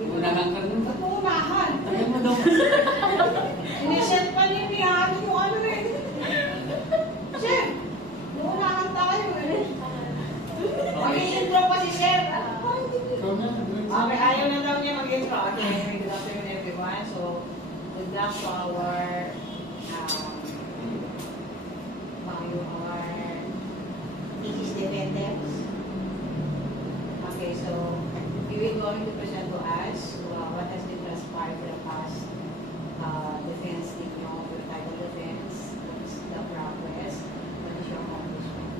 Unahan ka nun. Ba't mo unahan? Tagal mo daw. Iniset pa niya ni Hani yung ano eh. Chef, unahan tayo eh. Mag-intro pa si Chef. Okay, ayaw na daw niya mag-intro. Okay, good afternoon everyone. So, good luck to our thesis defendants. Okay, so we will going to present to us what has been transpired for the past defense team of the title defense, what's the progress, what is your accomplishment.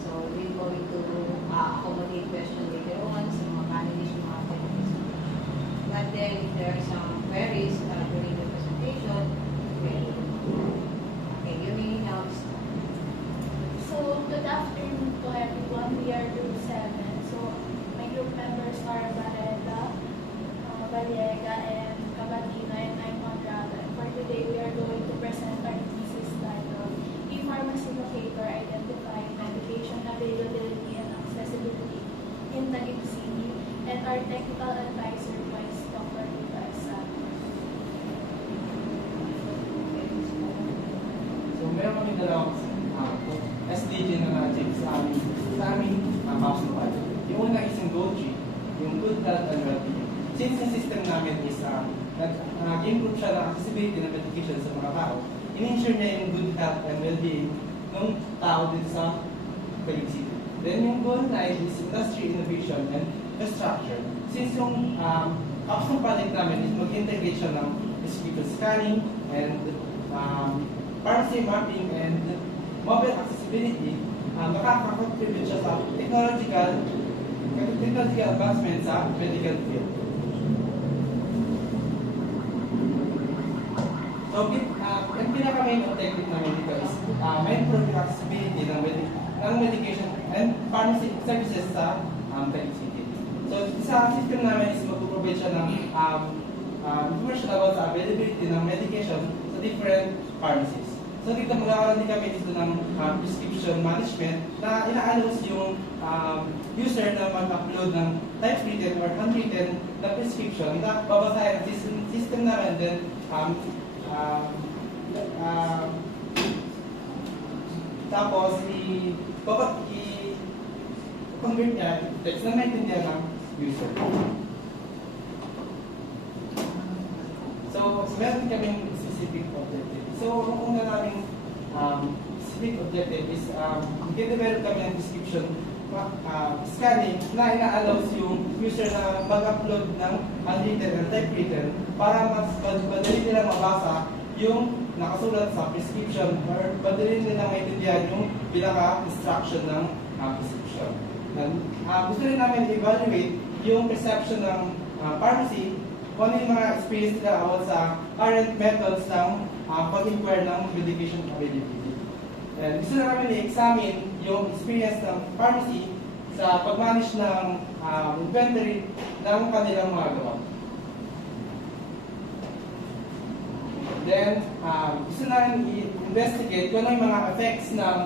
So we're going to accommodate question later on sa mga panelists yung mga questions. But then if there are some queries during the presentation, okay, you may now start. So, good afternoon to everyone. We are Group 7. So, my group members are Barreta, Valiega, and Cabatina, and I'm Mondraga. And for today, we are going to present our thesis titled E-Pharmacy Locator Identifying Medication Availability and Accessibility in Taguig City, and our technical advisor was Dr. Rita Santos. So, meron kami dalawang SDG na na-check sa aming housing budget. Yung una is yung Golgi, yung Good Health and Wellbeing. Since yung system namin is nag-improve siya ng accessibility ng medication sa mga tao, in-ensure niya yung good health and well-being ng tao din sa Taguig City. Then yung goal na is industry innovation and infrastructure. Since yung capstone project namin is mag-integrate siya ng prescription scanning and pharmacy mapping and mobile accessibility, makaka-contribute siya sa technological advancement sa medical field. So, ang pinaka-main objective namin dito is ma-improve yung accessibility ng medication and pharmacy services sa Taguig City. So, sa system namin is mag-provide siya ng information about sa availability ng medication sa different pharmacies. So dito magkakaroon din kami dito ng prescription management na ina-allows yung user na mag-upload ng typewritten or handwritten na prescription na babasahin ang system namin, then tapos i-convert niya text na maintindihan ng user. So meron kaming specific objective. So, ang una naming specific objective is i-develop kami ng description scanning na ina-allows yung user na mag-upload ng handwritten and typewritten para mas madali nila mabasa yung nakasulat sa prescription or madali nila maintindihan yung pinaka-instruction ng prescription. Gusto rin namin evaluate yung perception ng pharmacy kung ano yung mga experience nila about sa current methods ng pag-inquire ng medication availability. And gusto na namin i-examine yung experience ng pharmacy sa pag-manage ng inventory ng kanilang mga gawa. Then, gusto namin i-investigate kung ano yung mga effects ng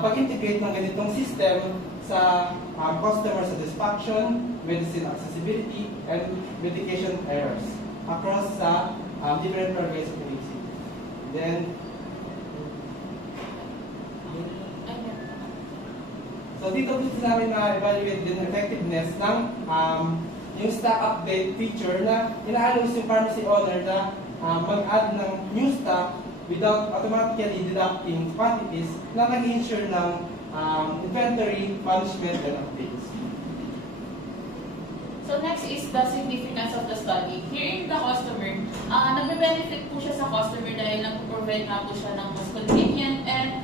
pag-integrate ng ganitong system sa customer satisfaction, medicine accessibility, and medication errors across sa different programs of the city. Then, so dito gusto namin na-evaluate din effectiveness ng yung stock update feature na ina-allows yung pharmacy owner na mag-add ng new stock without automatically deducting quantities na nag-ensure ng inventory management and updates. So next is the significance of the study. Here in the customer, nagbe-benefit po siya sa customer dahil nag-provide nga po siya ng mas convenient and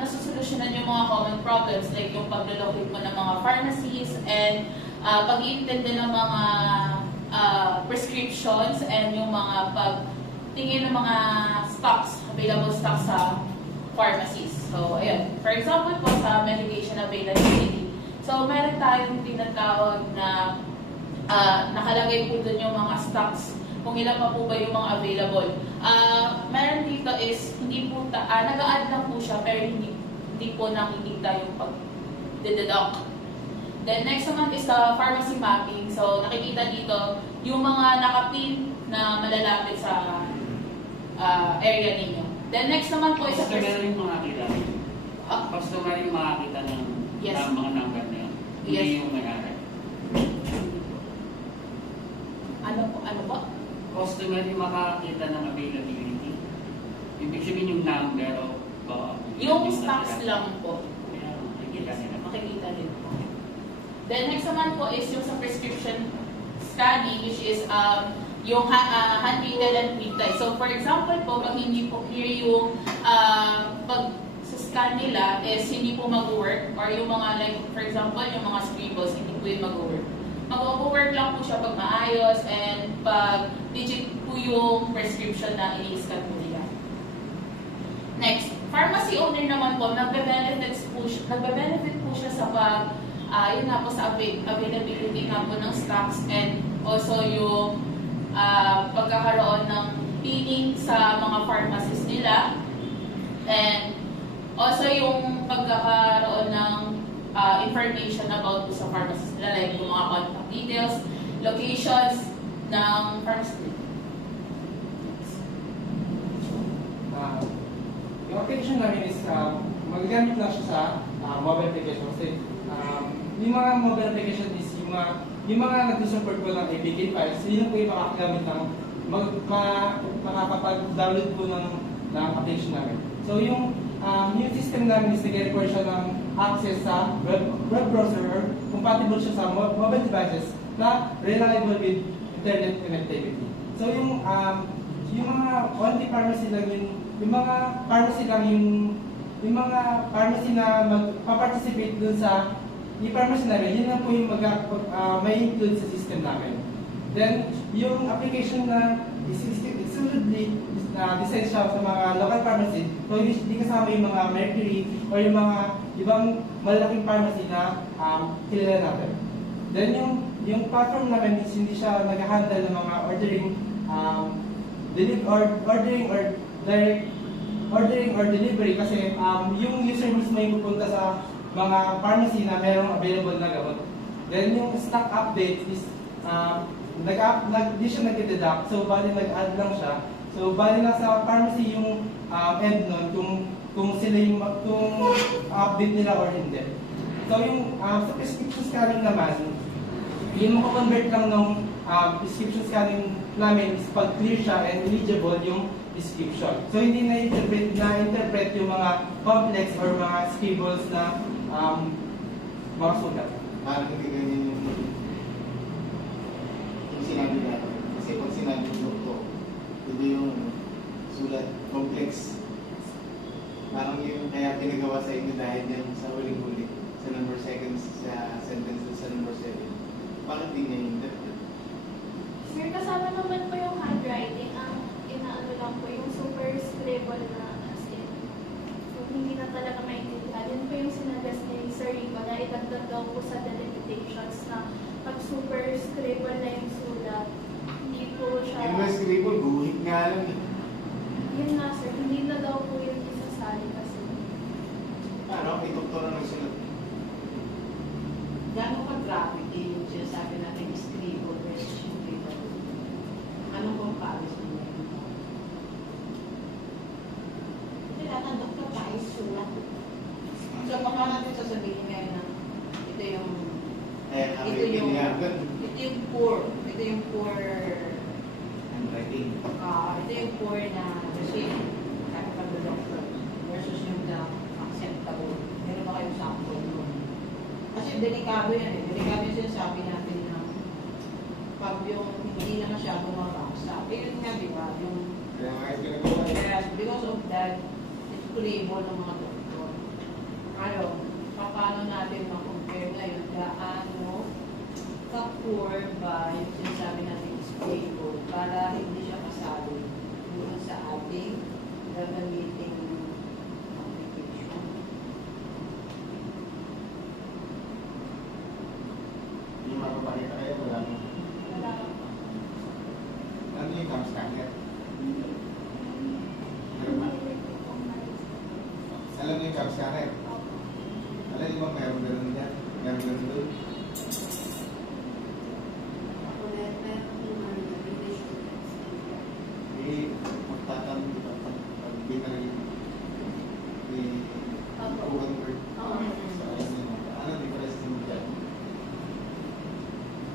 nasusolusyonan yung mga common problems like yung pag-locate mo ng mga pharmacies and pag-iintindi ng mga prescriptions and yung mga pagtingin ng mga stocks, available stocks sa pharmacies. So, ayun. For example po sa medication availability. So, meron tayong tinatawag na nakalagay po dun yung mga stocks, kung ilan pa po ba yung mga available. Meron dito is, hindi po, nag-a-add lang po siya, pero hindi po nakikita yung pag-deduct. Then next naman is the pharmacy mapping. So nakikita dito yung mga nakapin na malalapit sa area ninyo. Then next naman po is the Customer yung makakita. Customer yung makakita ng Yes. ng mga number na yun. Hindi Yes. yung may-ari. ano po? Customer yung makakita ng availability. Ibig sabihin yung number o Yung stocks lang po. Kaya makikita nila. Makikita din po. Then next naman po is yung sa prescription scanning, which is yung handwritten and printed. So for example po, pag hindi po clear yung pag sa scan nila is hindi po mag-work, or yung mga like for example yung mga scribbles hindi po yun mag-work. Mag-work lang po siya pag maayos and pag digit po yung prescription na i-scan po nila. Next, pharmacy owner naman po, nagbe-benefit po siya sa pag yun nga po sa availability nga po ng stocks and also yung pagkakaroon ng pinning sa mga pharmacies nila and also yung pagkakaroon ng information about sa pharmacies nila, like yung mga contact details, locations ng pharmacy. Yung application namin is magagamit lang siya sa mobile application kasi yung mga mobile application is yung mga nag-support ko ng APK files, yun po yung makagamit ng makakapag-download po ng application namin. So yung system namin is nag-require siya ng access sa web browser or compatible siya sa mobile devices na reliable with internet connectivity. So yung mga only pharmacy lang yung mga pharmacy na magpa-participate dun sa i-pharmacy namin, yun lang po yung may include sa system namin. Then, yung application na exclusively design siya sa mga local pharmacy, so hindi kasama yung mga Mercury or yung mga ibang malaking pharmacy na kilala natin. Then, yung platform namin is hindi siya nag-handle ng mga ordering or delivery kasi yung user mismo yung pupunta sa mga pharmacy na merong available na gamot. Then yung stock update is di siya nag-deduct, so bali nag-add lang siya. So bali na sa pharmacy yung end nun kung sila kung update nila or hindi. So yung sa prescription scanning naman, yung makakonvert lang ng prescription scanning namin is pag clear siya and eligible yung description. So hindi na-interpret yung mga complex or mga scribbles na mga sulat. Parang hindi ganyan yung sinabi natin. Kasi pag sinabi yung doktor, hindi yung sulat complex. Parang yung kaya pinagawa sa inyo dahil yan sa huling-huli, sa number seconds, sa sentence sa number 7. Bakit di niya interpret? Sir, kasama naman po yung handwriting. Ang inaano lang po yung super scribble na as in. So, hindi na talaga maintindihan. Yun po yung sinagas ni Sir Rico na idagdag daw po sa delimitations na pag super scribble na yung sulat, hindi po siya... Yung mga scribble, guhit nga lang eh. Yun nga sir, hindi na daw po yun isasali kasi. Parang may doktor na nagsulat. Gano'n ka-gravity yung sinasabi natin scribble versus yung paper? Anong comparison mo yun? Tinatandok na tayo sulat. So, baka natin sasabihin ngayon na ito yung Kaya kami ito yung poor handwriting. ito yung poor na receipt kahit pag doctor versus yung acceptable. Meron ba kayong sample nun? Kasi delikado yan eh. Delikado yung sinasabi natin na pag yung hindi na masyadong mabasa. Yun nga, di ba? Yung Kaya nga yung pinagawa. yes, because of that, it's label ng mga doktor. Ngayon, paano natin ma-compare ngayon gaano ka-poor ba yung sinasabi natin is label para hindi siya kasali doon sa ating gagamitin application. Hindi mapapakita kayo, wala mo. Wala po. Ano yung cam scanner? Meron ba? Alam niyo yung cam scanner? Alam niyo ba meron ganun dyan? Meron ganun doon? convert. Oo. So, ayun yun. Ano difference mo dyan?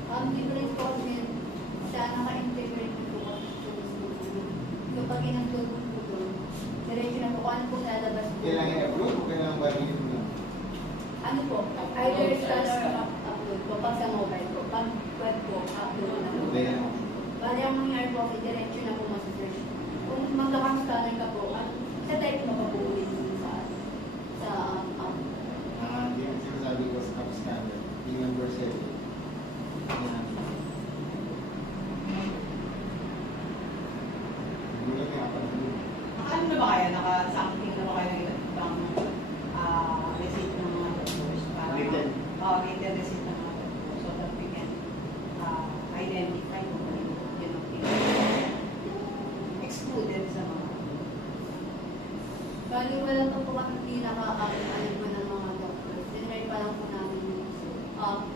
Ang difference po kasi siya naka-integrate po ako sa tools. So pag in-upload mo po doon, diretso na po kung ano po lalabas po. Kailangan i-upload o kailangan validate mo lang? Ano po? Either scanner or upload po. Pag sa mobile po. Pag web po, upload na po. Kaya, Bali ang mangyari po kasi diretso na po masasearch. Kung magkakang-scanner ka po, sa type mo pa po ulit sa app. hindi yung sinasabi ko sa top standard. Yung number 7. Ayan. Gulat nga pa naman. Ano na ba kaya? Naka-something na ba kayo ng iba't ibang receipt ng mga doctors? Written. Written receipt ng mga doctors so that we can identify kung ano yung excluded sa mga Bali wala pa po kami pinaka-alam po ng mga doctors. Dinry pa lang po namin yung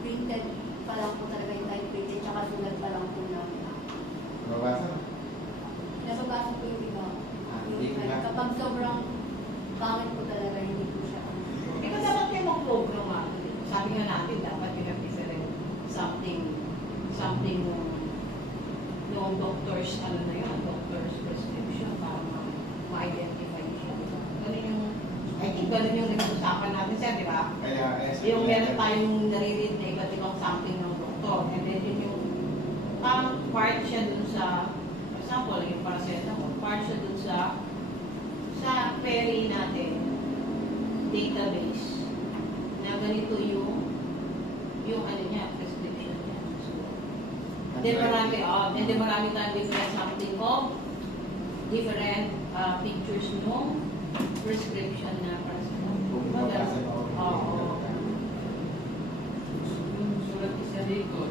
printed pa lang po talaga yung type printed tsaka sulat pa lang po namin. Babasa? Nababasa po yung iba. Hindi ko na. Kapag sobrang pangit po talaga, hindi po siya. Ito dapat kayo mag-program nga. Sabi nga natin, dapat yung rin something ng doctor's, ano na yun, doctor's prescription para ma-identify siya. Ganun yung, I think ganun yung nag-usapan natin siya, di ba? Kaya, Yung meron tayong nare-read na iba't ibang something ng doktor. And then yun yung, parang part siya dun sa, for example, yung paracetamol, part siya dun sa query natin, database, na ganito yung ano niya, prescription niya. So, then marami tayong different something of different pictures ng prescription na paracetamol. Kung Diba babasa ganun? mo. Oo. Yung sulat ko sa likod.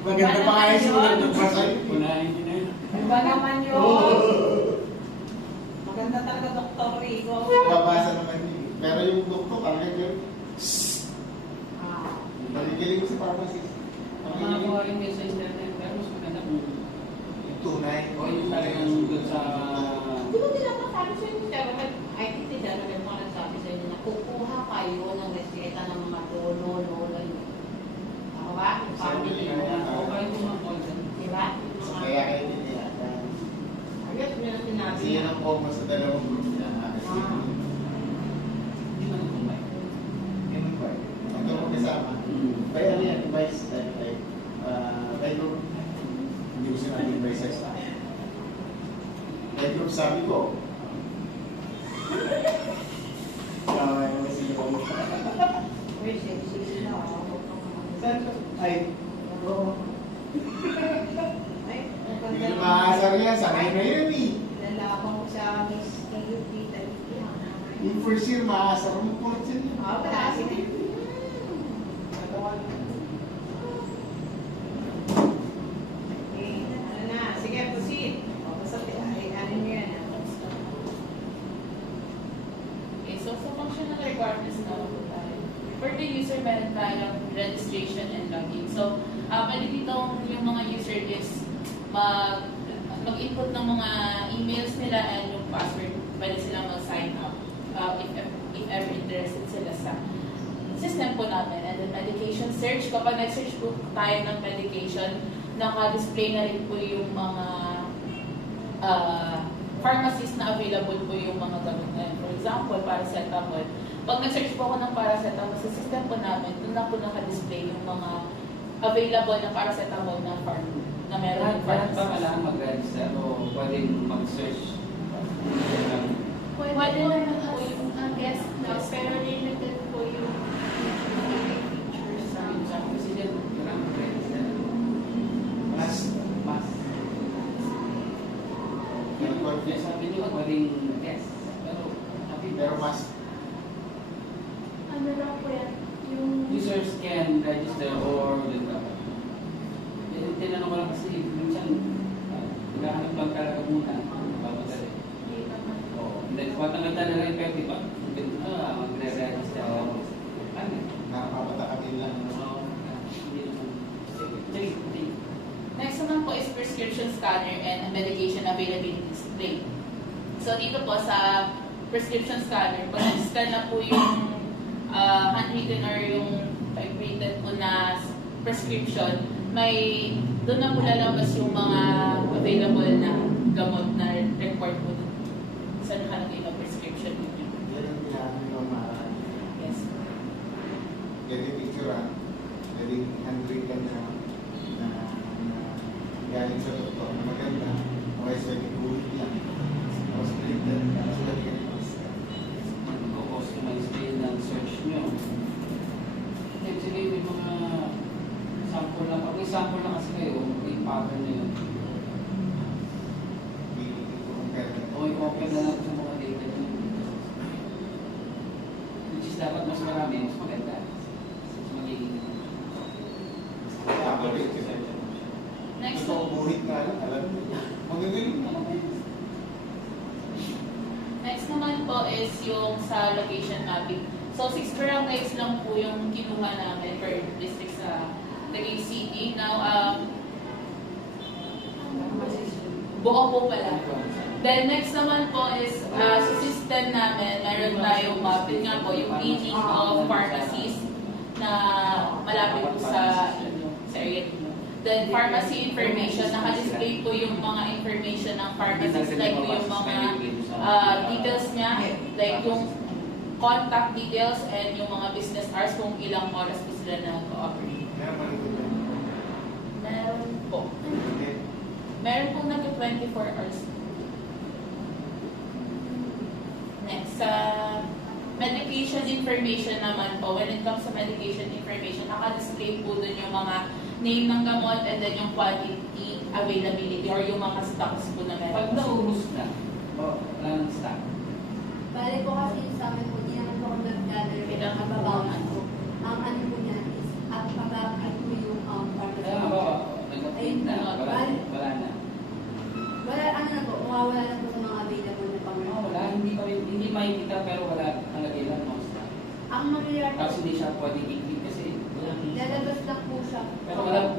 Maganda pa nga yung sulat ng pasay. Unahin din na yun. Iba naman yun. Maganda talaga Dr. Rico. Babasa naman yun. Pero yung doktor, parang yun. Ah. Naligilig ko sa pharmacist. Ang mga gawa rin din sa internet, pero mas maganda kung Yung tunay. o yung talagang doon sa Di ba nila sabi sa inyo, sir, I think si Sir, may mga nagsabi sa inyo na kukuha kayo ng reseta ng mga lolo, ganyan. Tama ba? Yung family mo. o kahit yung mga content. Di ba? So, kaya kayo din yan. Ayos, may na sinabi. Kasi yan ang common sa dalawang group na. Hindi man ang kumbay. Ganun ba? Ang dalawang kasama. Kaya ano yan, device like, by group, hindi ko sinabi devices. By group sabi ko, Uy, sexy na. ay, Ay, ang hindi ganda ko maasar yan, sanay na yun eh. Nalalaman ko sa Miss KUP talaga. Yung first year, maasar mo po siya. Wala, sige. Ano na, sige, proceed. O, basta, ano nyo yan, Okay, so sa functional requirements na po tayo. For the user, meron tayong registration and login. So, pwede dito yung mga user is mag-input ng mga emails nila and yung password. Pwede sila mag-sign up if ever interested sila sa system po namin. And then medication search. Kapag nag-search po tayo ng medication, naka-display na rin po yung mga pharmacies na available po yung mga gamot na yun. For example, paracetamol. Pag nag-search po ako ng paracetamol sa system po namin, doon na po naka-display yung mga available na paracetamol na na meron yung Lahat ba pharmacy. kailangan mag-register o pwedeng mag-search? Pwede naman po yung guest na, pero limited po yung features Sa sa sa procedure, kailangan mag-register. Mas, Mas. Kaya sabi niyo, pwedeng guest. Pero, happy pero mas, ano lang po yan, yung users can register or tinanong ko lang kasi minsan naghahanap lang talaga muna papadali. hindi naman. Then pag nakita na rin pwede ba? Magre-register ako. Ano? nakapapatakatin lang. Hindi naman. Sige. Next naman po is prescription scanner and medication availability display. So dito po sa prescription scanner, pag scan na po yung handwritten or yung typewritten po na prescription, doon na po lalabas yung mga available na gamot na record po dun sa nakalagay na prescription ninyo. Yan ang pinaano yung maraan. Yes. Pwede picture pwede handwritten na galing sa doktor na maganda. O kaya pwede buhit lang. Tapos printed. Tapos lagyan ng Mag-customize kayo ng search nyo. Ibig sabihin may mga sample lang. Pag may sample lang kasi kayo, may pattern na yun. O i-open na lang sa mga data nyo. Which is dapat mas marami, mas maganda. Mas magiging Next Gusto ko buhit nga lang. Alam mo. Magagaling na. Next naman po is yung sa location mapping. So, 6 barangays lang po yung kinuha namin per district sa Taguig City. Now, buo po pala. Then, next naman po is sa system namin, meron tayong mapping nga po yung meaning of pharmacies na malapit po sa area ninyo. Then, pharmacy information, naka-display po yung mga information ng pharmacies, like po yung mga details niya, like yung contact details and yung mga business hours kung ilang oras po sila nag-operate. Meron malikot yan. Meron po. Okay. Meron pong nag-24 hours. Next, sa medication information naman po, when it comes to medication information, naka-display po dun yung mga name ng gamot and then yung quantity, availability, or yung mga stocks po na meron. Pag naubos na, wala nang stock. Bale po kasi yung sa amin po, di naman po ako nag-gather ng kababangan po. Ang ano po niya is, at pag-upload po yung pharmacy. Kaya nga ba, nag-update na, wala na. Wala, ano na po, mawawala na po sa mga available na pang Wala, hindi makikita pero wala talaga lang no stock. Ang mangyayari, Tapos hindi siya pwedeng i-click kasi walang lalabas lang po siya.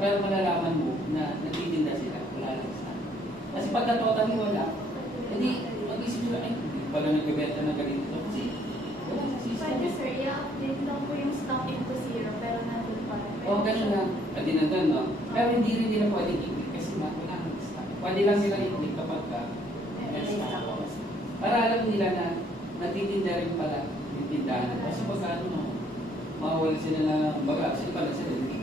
pero malalaman mo na nagtitinda sila, wala lang stock. Kasi pagka totally wala, hindi mag-isip sila, ay, hindi pala nagbebenta ng ganito kasi wala sa Pwede system. sir, i-update lang po yung stock into 0 pero nandun pa rin. Oo, ganun lang. Pwede na doon, no? Pero hindi rin nila pwedeng i-click kasi wala nang stock. Pwede lang sila i-click kapag may stock. Para alam nila na nagtitinda rin pala yung tindahan. Kasi pag mawawala sila na baga, kasi pala sila hindi.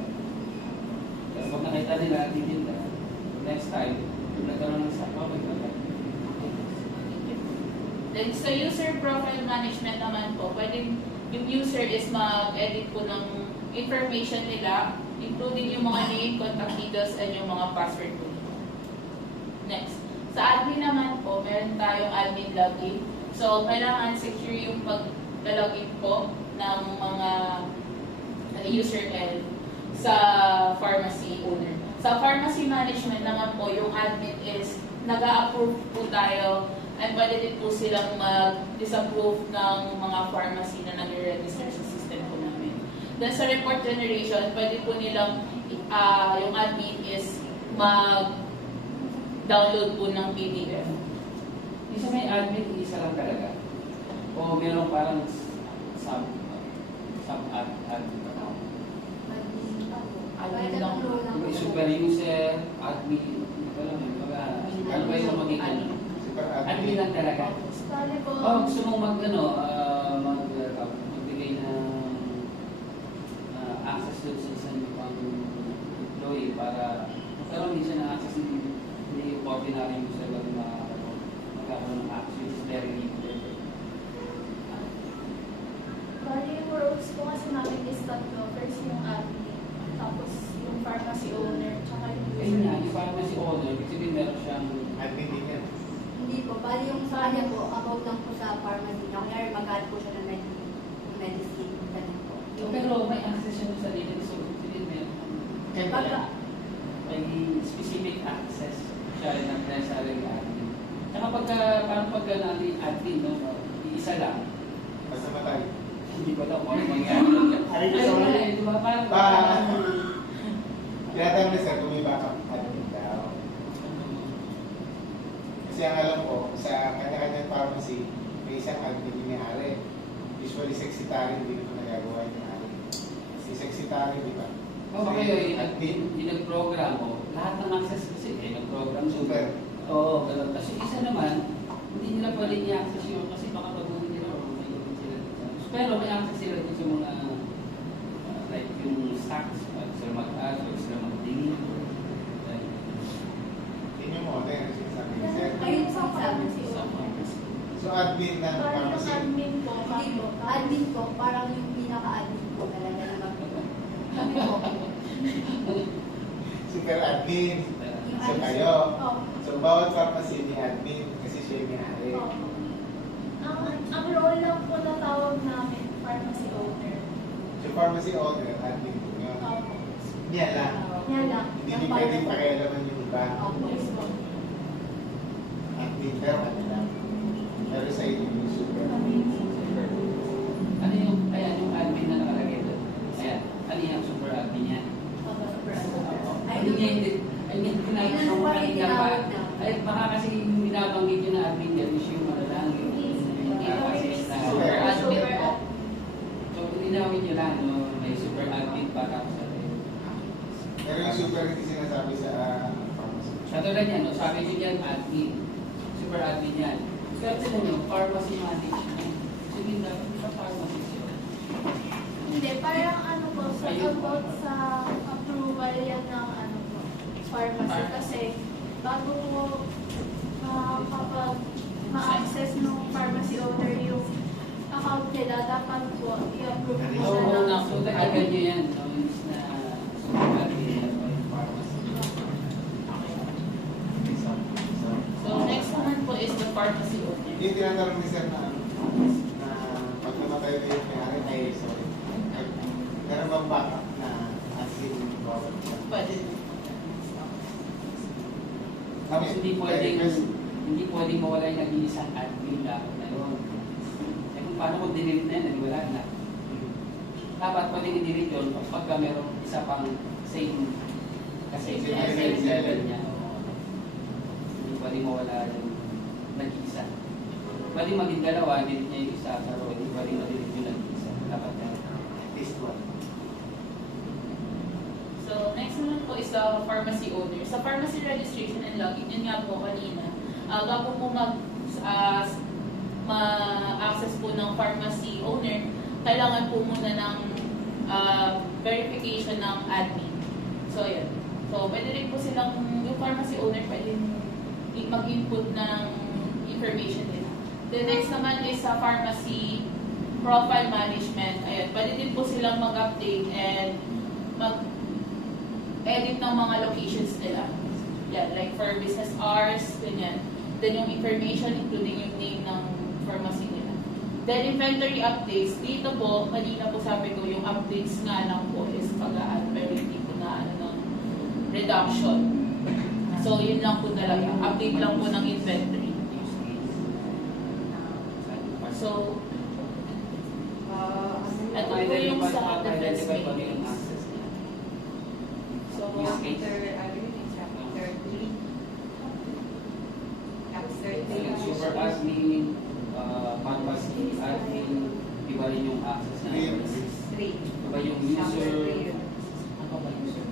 Pero pag nakita nila nagtitinda, next time, kung nagkaroon ng stock, mapagpagpag. Then sa user profile management naman po, pwedeng yung user is mag-edit po ng information nila, including yung mga name, contact details, and yung mga password po. Next. Sa admin naman po, meron tayong admin login. So, kailangan secure yung pag-login po ng mga user and sa pharmacy owner. Sa pharmacy management naman po, yung admin is nag-a-approve po tayo and pwede din po silang mag-disapprove ng mga pharmacy na nag-register sa system po namin. Then sa report generation, pwede po nilang yung admin is mag-download po ng PDF. Isa may admin, isa lang talaga. O meron parang sub-admin. Admin lang. May super user, admin, ano ba yung magiging? Admin lang talaga. Bale po, Gusto mong magbigay ng access doon sa isang pang employee para magkaroon din siya ng access hindi yung ordinary user lang magkakaroon ng access which is very limited. bale yung roles po kasi namin is tatlo. First yung admin, tapos yung pharmacy owner, tsaka yung Ayun nga, yung pharmacy owner, kasi din meron siyang Admin din yan. Hindi po, bali yung sa kanya po, about lang po sa pharmacy na kaya mag-add po siya ng medicine. Ganun po. pero may access siya doon sa data so kasi din meron Pagka, may specific access siya rin ang necessary admin. Tsaka parang pagka natin admin, no, isa lang, Basta matay. hindi ko alam kung ano mangyari. Ari ko sa Ayun wala. nga, di ba? Parang Tinatanong ni sir kung may backup admin daw. Kasi ang alam ko, sa kanya-kanyang isang admin yung may-ari. Usually, secretary, hindi naman nagagawa yung may-ari. Si secretary, di ba? Oo, kayo, yung nag-programo, lahat ng access kasi, nag-program Super. Oo, ganun. Kasi isa naman, hindi nila pwede i-access yun kasi baka pag-uwi nila o may gawin sila dito. Pero may access sila dito sa mga like yung stocks, sila mag-add, o sila mag-ding. Yun yung model, sinasabi ni Sir. Ayun sa sabi. So, admin ng Parang yung pharmacy. admin po, Hindi po. Admin ko, parang yung pinaka-admin ko talaga na mag- Kami po. Super admin. Yung So, admin. kayo. Opo. So, bawat pharmacy may admin kasi siya yung may-ari. Opo. Ang role lang po na tawag namin, pharmacy owner. So, pharmacy owner, admin po yun. Opo. Yan lang. Yan lang. Hindi niyo pwedeng pakialaman yung iba. Opo. Yes po. Admin, pero ano lang. Pero sa inyo yung super. Ano yung, ayan, yung admin na nakalagay doon? Ayan, ano yung super admin niya? Ay, Hindi niya hindi, ay hindi Ayun tinawag ang mo pala kanina pa. tinawag na. Ay, baka kasi yung binabanggit yun na admin niya is yung ano lang, yung access na Super. admin Super po. admin. So, linawin niyo lang, no? May super admin pa tapos ano yun. Pero yung super hindi sinasabi sa pharmacy. Katulad niya, no? Sabi niyo dyan, admin. Super admin yan. Pero tinan niyo, pharmacy management. So, yun dapat sa pharmacy siya. Hindi, parang ano po, sa Ayun. about sa approval yan ng ano po, pharmacy. Kasi bago po kapag ma-access ng pharmacy owner yung account nila, dapat po i-approve po So, siya ng so nag-agad niyo yan, no? Is na super admin yan po yung pharmacy. So, next naman po is the pharmacy owner. Yung tinatanong ni Sir na pag namatay na yung may-ari, ay sorry. Meron bang backup na asin bawat Pwede. Tapos hindi pwedeng mawala yung nag-iisang admin dapat na yun. Eh kung paano kung dinelete na yan, wala na. Dapat pwedeng i-delete yun pagka meron isa pang same kasi same level niya. Hindi pwedeng mawala yung nag-iisa. Pwedeng maging dalawa, delete niya yung isa, pero hindi pwedeng ma-delete yung nag-iisa. Dapat na at least one. So, next naman po is the pharmacy owner. Sa pharmacy registration and login, yun nga po kanina, bago po ma-access po ng pharmacy owner, kailangan po muna ng verification ng admin. So, yan. So, pwede rin po silang, yung pharmacy owner, pwede mag-input ng information nila. The next naman is sa pharmacy profile management. Ayan, pwede din po silang mag-update and mag-edit ng mga locations nila. Yan, like for business hours, ganyan. Then yung information, including yung name ng pharmacy nila. Then inventory updates. Dito po, kanina po sabi ko, yung updates nga lang po is pag-add, pero hindi po na ano ng reduction. So, yun lang po talaga. Update lang po ng inventory. So, ito po yung sa defense maintenance. So, Chapter, ano yun, chapter 3. Chapter Yung 3. super admin, pharmacy admin, iba rin yung access na. 3. Iba yung user. Ano ba user?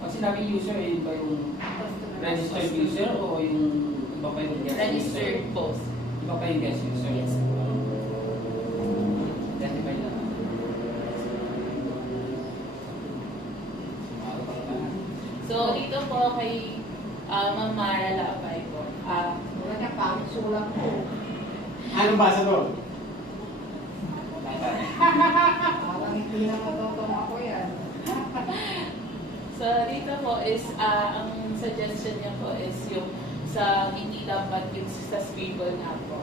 Pag sinabi user, iba yung registered user o yung iba pa yung guest user? registered post. Iba pa yung guest user? Yes. Identify na. So, dito po kay Ma'am Mara Labay po. Wala na pang sulat ko. Anong basa to? Parang hindi na matutong ako yan. So, dito po is, ang suggestion niya po is yung sa hindi dapat yung sa scribble na po.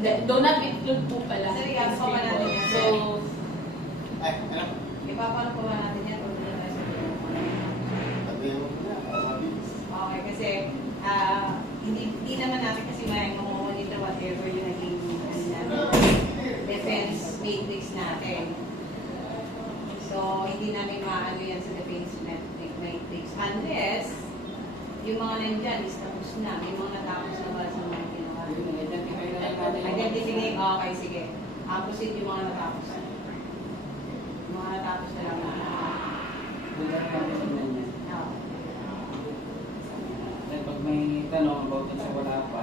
Do not include po pala. Sir, yung i-ano pa ba natin scribble. yan? So, Ay, ano? Ipapano pa ba natin yan? O hindi na tayo sabihin? Sabihin mo na, mabilis. Okay, kasi hindi naman natin kasi may monitor whatever yung naging defense matrix natin. So, hindi namin maano yan sa defense matrix unless yung mga nandyan is tapos na. May mga natapos na ba sa mga ginawa Yun, identify na lang natin. Identifying, okay, sige. Proceed yung mga natapos. Yung mga natapos na lang na. Doon lang natin tingnan niya. Oo. Then pag may tanong about dun sa wala pa,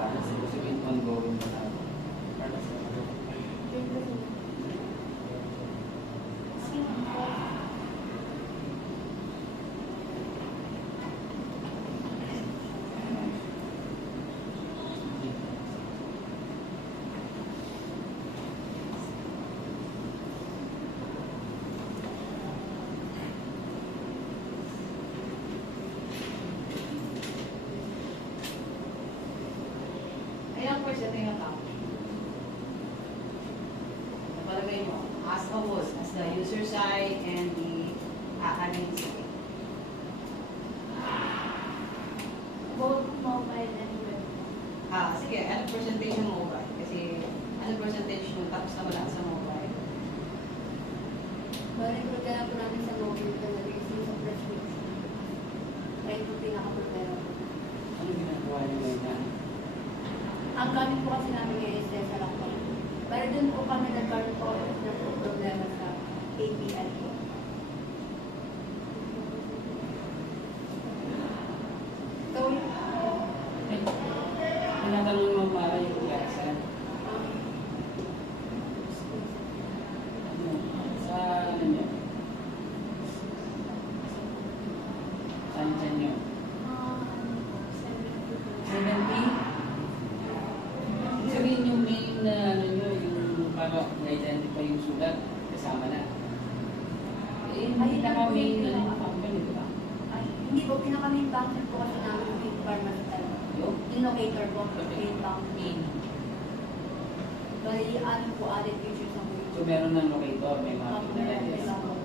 sabihin ongoing na natin. Ayan po siya tingnan ka. Napalagay mo, as a whole, as the user side and the admin side. Both mobile and web. Sige, ano percentage ng mobile? Kasi ano percentage nung tapos na wala sa mobile? Balik-recruit ka lang po namin sa mobile talaga yung sa first week. Kaya ito pinaka-prepare ako. Ano ginagawa niyo ngayon na? Ang gamit po kasi namin ngayon is sa laptop. Pero dun po kami nagkaroon po ng problema sa API po. So, Tinatanong mo para yung klase. Sa ano niyo? Saan niyo? 70? Sabihin yung main na ano nyo, yung para na-identify yung sulat, kasama na. Eh, hindi na main na company, di ba? ay, hindi po, pinaka-main function po kasi namin yung pharmacy talaga. Yung locator po, main function. Bali, ano po, added features ng So meron ng locator, may mapping na rin. Meron.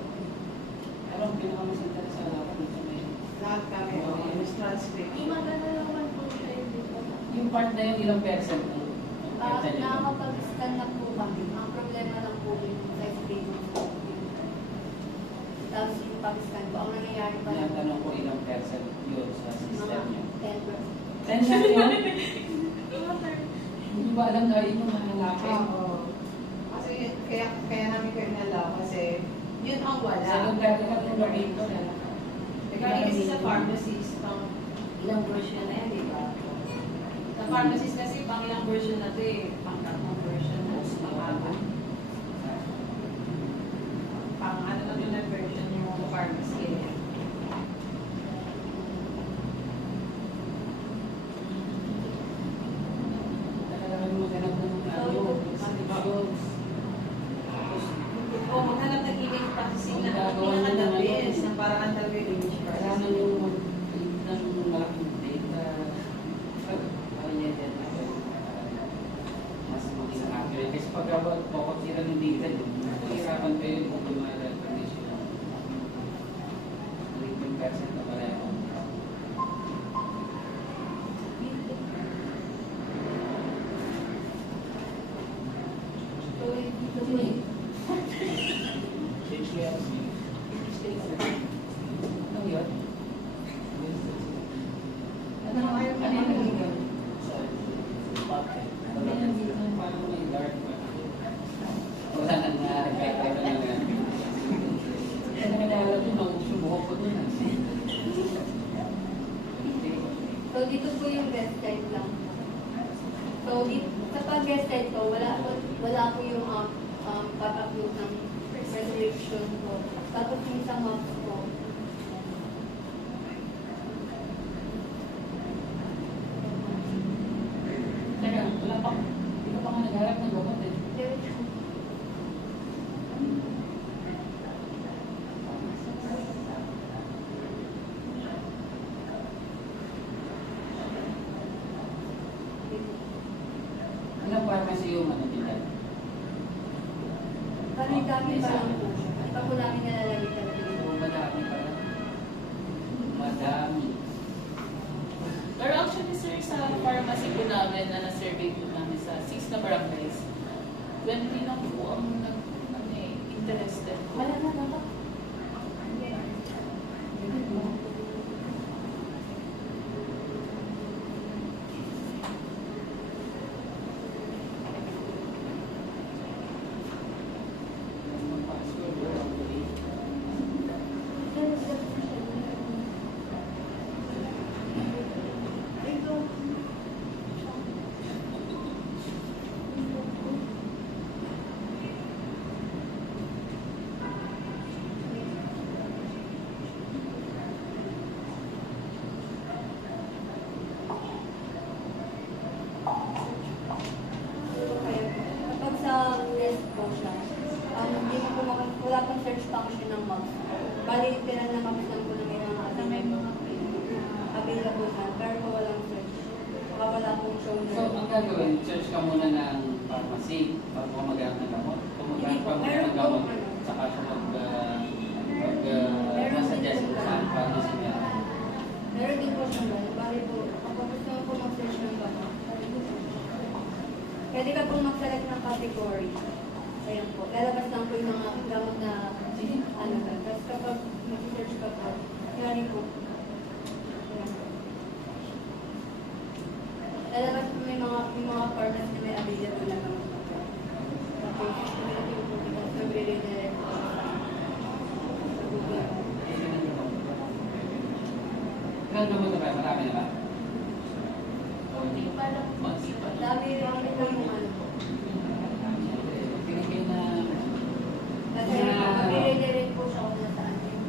Pero ang pinakamasenta sa lahat dito may Lahat kami, yung transcript. Maganda naman po siya dito. yung part na yung ilang percent ng Nakakapag-scan na po kami. Ang problema lang po yung sa screen ng computer. Tapos yung pag-scan po, ang nangyayari pa lang Tinatanong ko ilang percent yun sa system nyo. 10%. 10 lang yun? Hindi ba alam na yun yung hanapin? Oo. Kasi kaya namin kayo nalaw kasi yun ang wala. Sa lugar ka ng locator. Regarding kasi sa pharmacies, ilang version na yan, di ba? Sa pharmacies kasi, pang ilang version na ito eh. Pang-tatlong version na. Pang-apat. Pang-ano na yun na version yung pharmacy eh. Talagang maghanap ng ano, conditions. O maghanap ng image processing na ang pinaka-the best ng parang talaga yung image Kailangan processing. yung mag-create ng malaking data. Para yan yan. Mas maging accurate. Kasi pag pupakira ng data, hirapan pa yun kung lumala ang condition. 18% na pala yun. So, dito po yung Ano yun? Ano ayaw ka naman yung Parang may guard pa. Wala nang nagkakaroon na nga. Kaya nakilala ko, sumuho ko dun. So, dito po yung guest site lang. So, dito, sa pag-guest site po, wala po yung pag-upload ng prescription po. Tapos yung sa maps po. Teka, wala pa. Hindi ka pa nga nagharap ng gamot eh. Ilang pharmacy yung ano nila? Kami dami pa lang po. At pa po namin nalalagay talaga So, dito. madami pala. Madami. Pero actually, sir, sa pharmacy po namin na na-survey po namin sa 6 na barangays, 20 na po ang interested po. Wala na dapat. gagawin, search ka muna ng pharmacy bago ka maghanap ng gamot. Kung maghanap ka muna ng gamot, saka siya mag-suggest kung saan pharmacy meron. Meron din po siya ba? Bali po, kapag gusto mo po mag-search ng gamot, pwede ka pong mag-select ng category. Ayan po. Lalabas lang po yung mga gamot na ano ka. Tapos kapag mag-search ka po, yan po. Ayan po. Lalabas po may mga partners na may available na gamot na po. Tapos, meron yung po. Tapos, nag-redirect po sa Google. Ilang gamot na ba? Marami na ba? Hindi pa lang. Dami rin po yung ano po. Pinigay na... Kasi mag-redirect po siya kung nasaan yung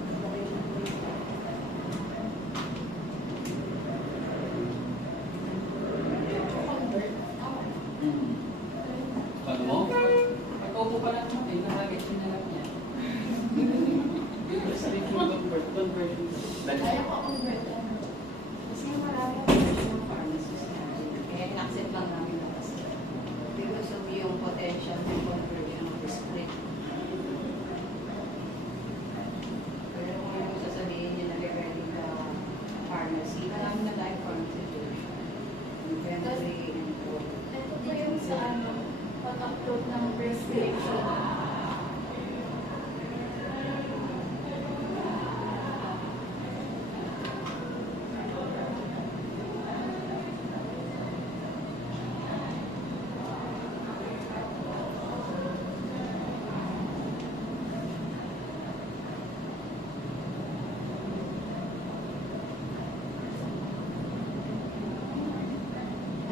Bago mo? Pag-upo pa lang natin, nakagitsin na lang niya. Conversion. Kaya ko convert. Kasi marami ng pharmacist natin. Kaya in-accept lang namin na kasi because of yung potential ng conversion of the script. Pero kung yung sasabihin niya na regarding the pharmacy, marami na tayo pharmacy doon. Inventory and all. Ito po yung sa ano, pag-upload ng prescription.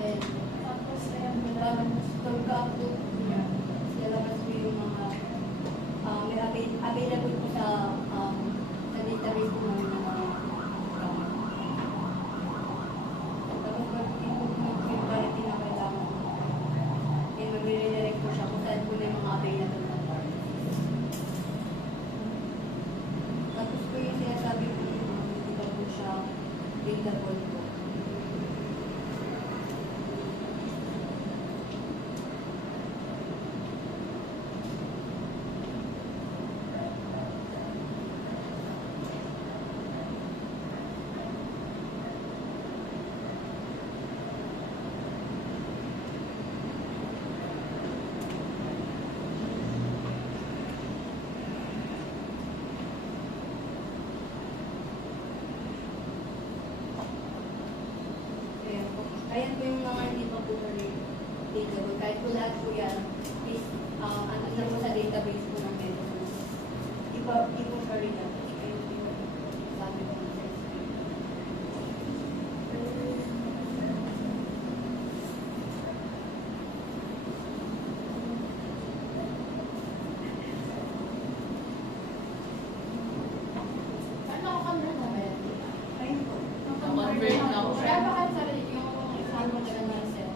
Ayan. Tapos, ayan, Tapos, pagka-upload niya, lalabas po yung mga may available po sa database po namin ng mga gamit. Tapos, pag-input mo po yung quality na kailangan mo, then mag-redirect po siya kung saan po may mga available na parts. Tapos po yung sinasabi po yung hindi pa po siya available po. Ayan po yung mga hindi pa po relatable. Kahit po lahat po yan is ano na po sa database po ng medicine. Di po pa rin yan. Ayun po yung sabi ko sa screen. ano ako convert na ba yan? Ayun po. Convert na ako. Wala pa kayo sa yung exam mo talaga na set.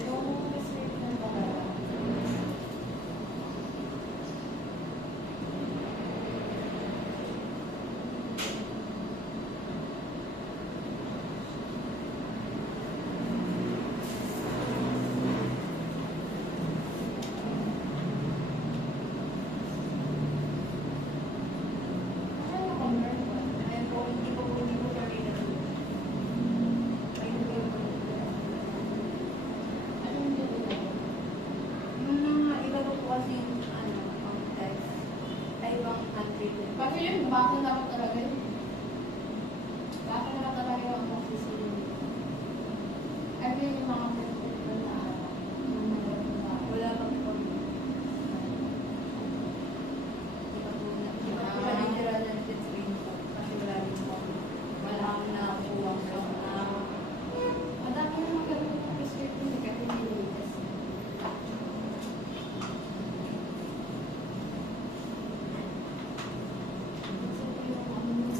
Yung prescription talaga. Ano yung convert mo? Ayun po, hindi po pa relatable. Ayun po yung Ano yung dito? yung mga iba po kasi text ay ibang untreated. Bakit yun? Baka dapat talaga yun. Baka naman talaga yung magsisilip. Ano yung mga prescription na ano? Wala pa po. Hindi pa po natitira na screen po. Kasi wala rin po. Wala akong nakakuha from Madami naman ganun yung prescription kasi nililigtas. So, yung ano,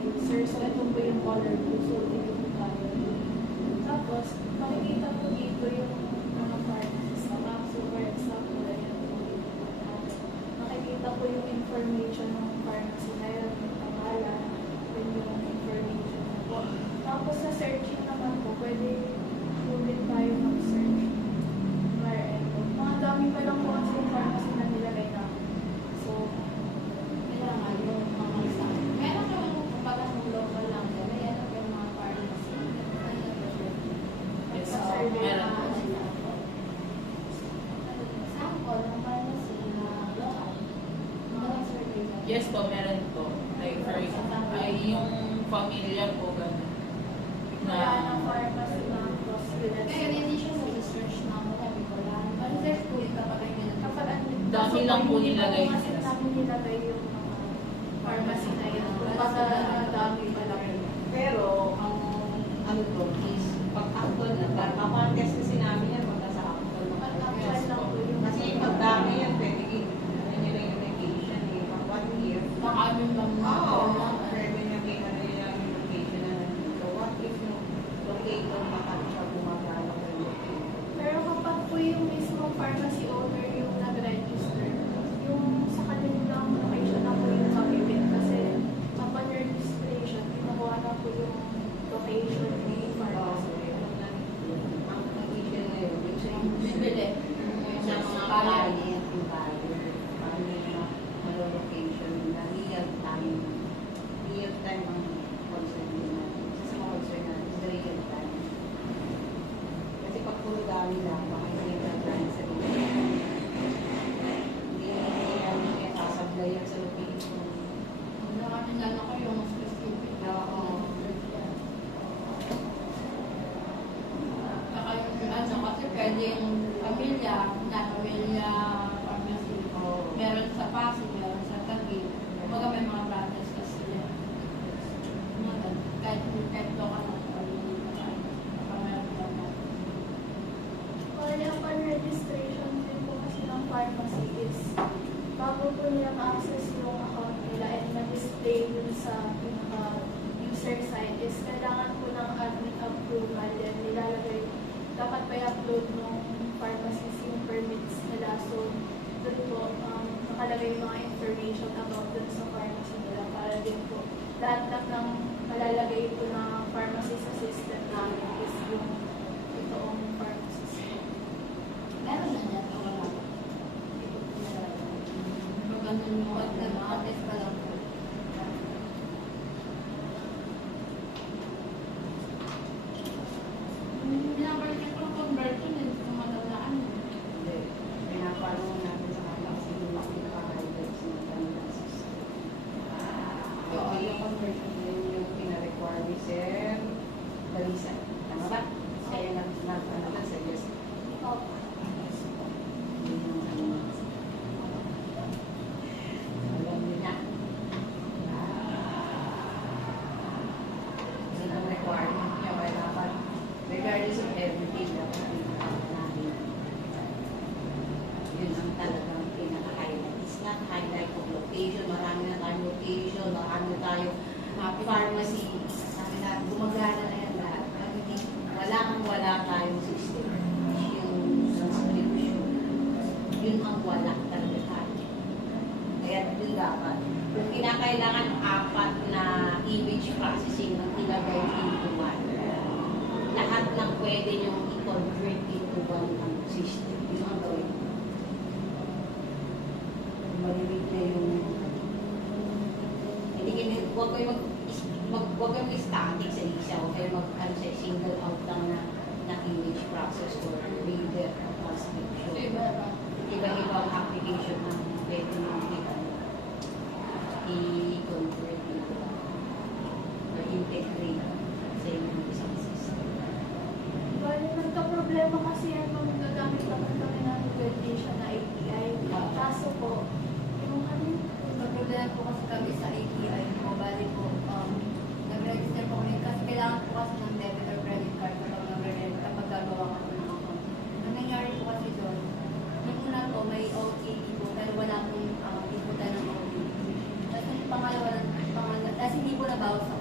user. So, ito po yung color po. So, dito po tayo. Tapos, makikita po dito yung mga pharmacies na map. So, for example, ayan po. Makikita po yung information ng pharmacy na yun, yung pangalan, yun yung information na po. Tapos, sa searching naman po, pwede po din tayo mag-search. Mga dami pa lang po kasi yung pharmacy na nilagay namin. So, Kailangan yung mga isa. Meron naman kung kapag ang local lang din, may ano yung mga pharmacy. Yes, survey meron na po. Sample ng pharmacy na local. Mga survey lang. Yes po, meron po. Like for example, ay yung familiar po ganun. wala ng pharmacy na cross-units. Ngayon, hindi siya mag-search na marami ko lang. Mag-search po yung kapag ay ganun. Kapag Dami lang po nilagay. Kasi namin nilagay yung mga pharmacy na yun. Baka dami pa lang. Pero, ang ano to is, pag actual na, papates kasi namin yan pagka sa actual na. Pag actual lang po yung Kasi pag dami yan, pwede ano nila yung location eh, pag 1 year. Nakamin lang na. Oo, pwede niya ano nila yung location na nandito. What if yung locator makap siya gumagana ko yung locator? Pero kapag po yung mismo pharmacy owner yung nag-register, yung sa kanilang location na po yung makikit kasi upon registration, kinukuha na po yung location ni pharmacy. Ang location na yun, yung Bibili. sa mga client, yung value, paano yung malo-location na real time ang concern din natin. Kasi mga concern natin is real time. Kasi pag puro dami lang, baka hindi yung plan sa location. Hindi namin kaya sasablay yan sa location. Nakamin lang ako yung mas specific. Oo. Saka yung ano, kasi pwede yung pamilya, na pamilya, pharmacy. Meron sa Pasig, meron sa Taguig. Kumbaga may mga branches kasi sila. Mga ganun. Kahit local na sa pamilya. Meron lang. Well, upon registration din po kasi ng pharmacy is bago po nila ma-access yung account nila and ma-display dun sa pinaka-user site is kailangan po ng admin approval and nilalagay, dapat pa i-upload ng pharmacist yung permits nila. So, dun po nakalagay yung mga information about dun sa pharmacy nila para din po lahat lang ng malalagay po na pharmacy sa system namin is yung totoong pharmacist. Meron na niya. Wala. Ganun yung nag-attest pa lang po. Binabartik ko conversion din kung matandaan. Hindi. Pinapano natin sa kanila kasi yung mga pinaka-highlights ng kanilang system. Oo, yung conversion din yung pina-require ni Sir Balisan. Tama ba? Kaya nag-ano lang sa yes. Opo. Yun yung ano. Alam niyo na. Yun ang requirement niya. Kaya dapat, regardless of everything, dapat pinapano natin. Yun ang talagang pinaka-highlight. It's not highlight of location. Marami na tayong location. Marami na tayong pharmacy. Marami na gumagana na yan lahat. Pero hindi, wala tayong system. Yung subscription. Yun ang wala talaga tayo. Kaya yun dapat. Kung kinakailangan 4 na image processing na ilagay into one, lahat ng pwede nyo i-convert into one ang system. Yun ang gawin. Marinig na yung hindi kayo, huwag kayo mag-static sa isa, huwag kayo sa single out lang na image process or reader or transcription. Iba-ibang application na pwede nyo i-convert nito or integrate sa inyong isang system. Bali, nagka-problema kasi yan nung gagamit naman kami ng validation na API. Kaso po, yung ano, Nag-problema po kasi kami sa API po. Bali po, nag-register po kami kasi kailangan po kasi ng debit or credit card kapag gagawa ka po ng account. Ang nangyari po kasi doon, nung una po may OTP po pero wala pong iputan ng OTP. Tapos yung pangalawa, tapos hindi po nabawas sa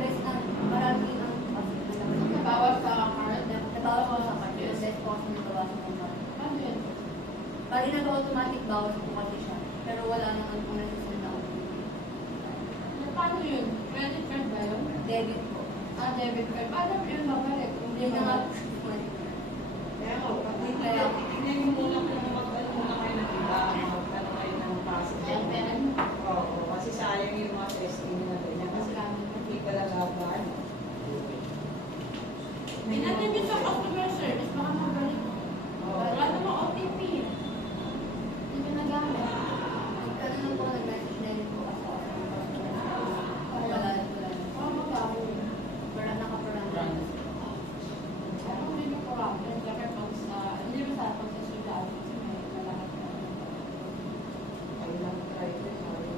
imbes na marami ang Nabawas sa card. nabawas ko sa kanya, less po ako nabawas sa kanya. Paano yun? Bali nag-automatic bawas po kasi siya, pero wala naman po nasusunod. Paano yun? Credit card ba yun? Debit po. Ah, debit card. Paano yun babalik? Kung Hindi na nga Kaya nga, tingnan niyo muna kung mag-ano muna kayo ng iba, mag-ano kayo ng possible. Oo, kasi sayang yung mga testing na ganyan. Kasi hindi pala laban. Tinatin yun sa customer service, baka mabalik. Wala namang OTP. Hindi ko nagamit. nagkaroon po nag-message na rin po ako. Wala. Baka magbago. Parang nakaparang. Parang hindi ko problem. Kasi pag sa, hindi mo sa pag sa sudan, kasi may malaki na. Kayo lang try ko, sorry.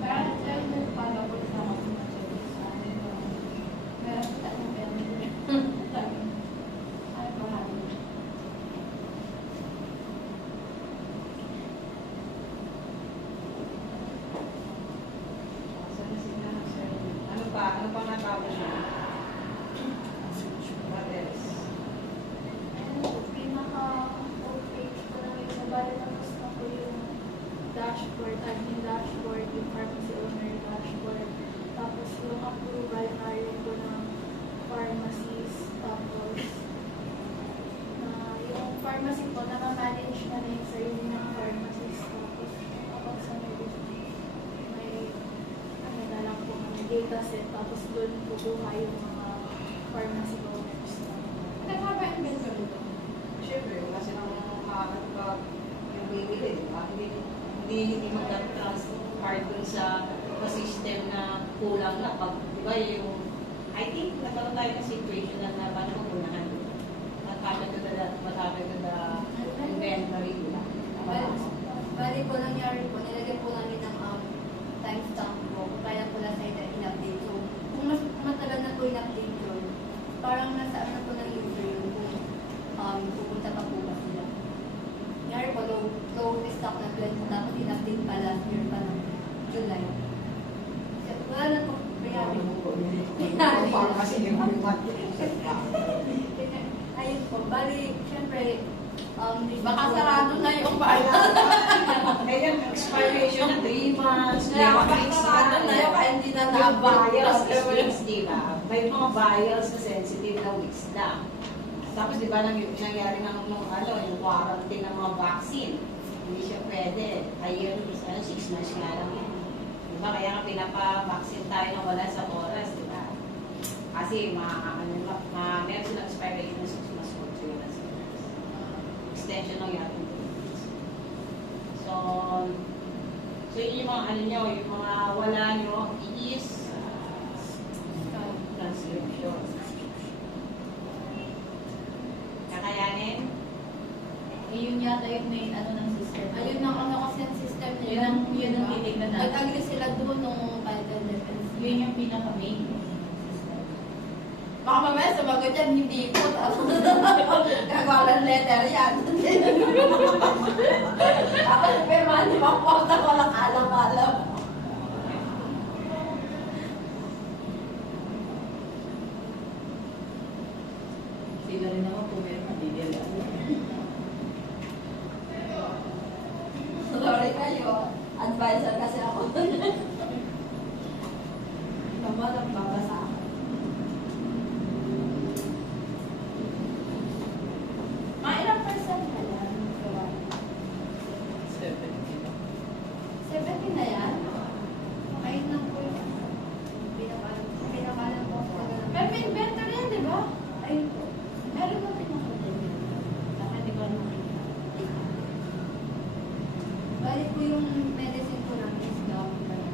Parang dahil nagpala ko sa customer service, meron ko tayo ng pera. Ay, parang. Sana sila, sir. Ano pa? Ano pa natapos niya? What else? Pinaka-page ko lang yung nabali tapos na po yung dashboard, admin dashboard, yung pharmacy owner dashboard, tapos yung approval na rin po ng pharmacies, tapos yung pharmacy po, nakamanage na rin sa yun ng pharmacies, tapos kapag sa may ano na lang po kami data set, tapos doon kukuha yung mga pharmacy owners na Nagkaka-inventory ito. Siyempre, kasi nang makakatubag yung bibili, di ba? Hindi mag-transfer dun sa system na kulang na. Pag, di ba, yung, I think, nagkaroon tayo ng situation na paano magunahan. What happened to the inventory, di ba? Bali po nangyari po, nilagyan po namin ng timestamp po, kaya po nasa in-update. So, kung mas matagal na po in-update yun, parang nasa ano po ng user yun kung pupunta pa po ba sila. Nangyari po, low stock na plan po, tapos in-update pa last year pa ng July. So, wala na po, mayari po. Pharmacy yung halimat. Ayun po, bali, syempre, Baka sarado na yung bayan. Eh, yung expiration na 3 months, Kaya 3 baka weeks sarado na yung kaya hindi na Yung na-update. vials is weeks, di ba? May mga vials na sensitive na weeks lang. Tapos di ba nangyari nga nung yung quarantine ng mga vaccine. Hindi siya pwede. Ayun, 6 months nga lang yun. Di ba? Kaya nga pinapa-vaccine tayo ng wala sa oras, di ba? Kasi meron silang expiration na 6 months for surveillance. Extension ng yating 2 weeks. So yun yung mga ano nyo, yung mga wala nyo, is transcription. Kakayanin? Yun yata yung main ano ng system. ayun ang ano kasi ang system Yun ang titignan natin. Nag-agree sila doon nung title defense. Yun yung pinaka-main system. Baka mamaya sumagot yan, hindi po. Kagawalan letter yan. Tapos pirmahan di ba po na walang alam-alam. Sila rin naman kung meron matibigyan. Sorry kayo. Advisor kasi ako. Naman ang babasa ako. Mga ilang percent na yan? 70 na yan? Ayun lang po yun. Pinakalan po ako. Pero may inventory yan, di ba? Ayun po. Meron ba pinaka-inventory? Baka hindi ko alam makikita. Bali po yung medicine po namin is government.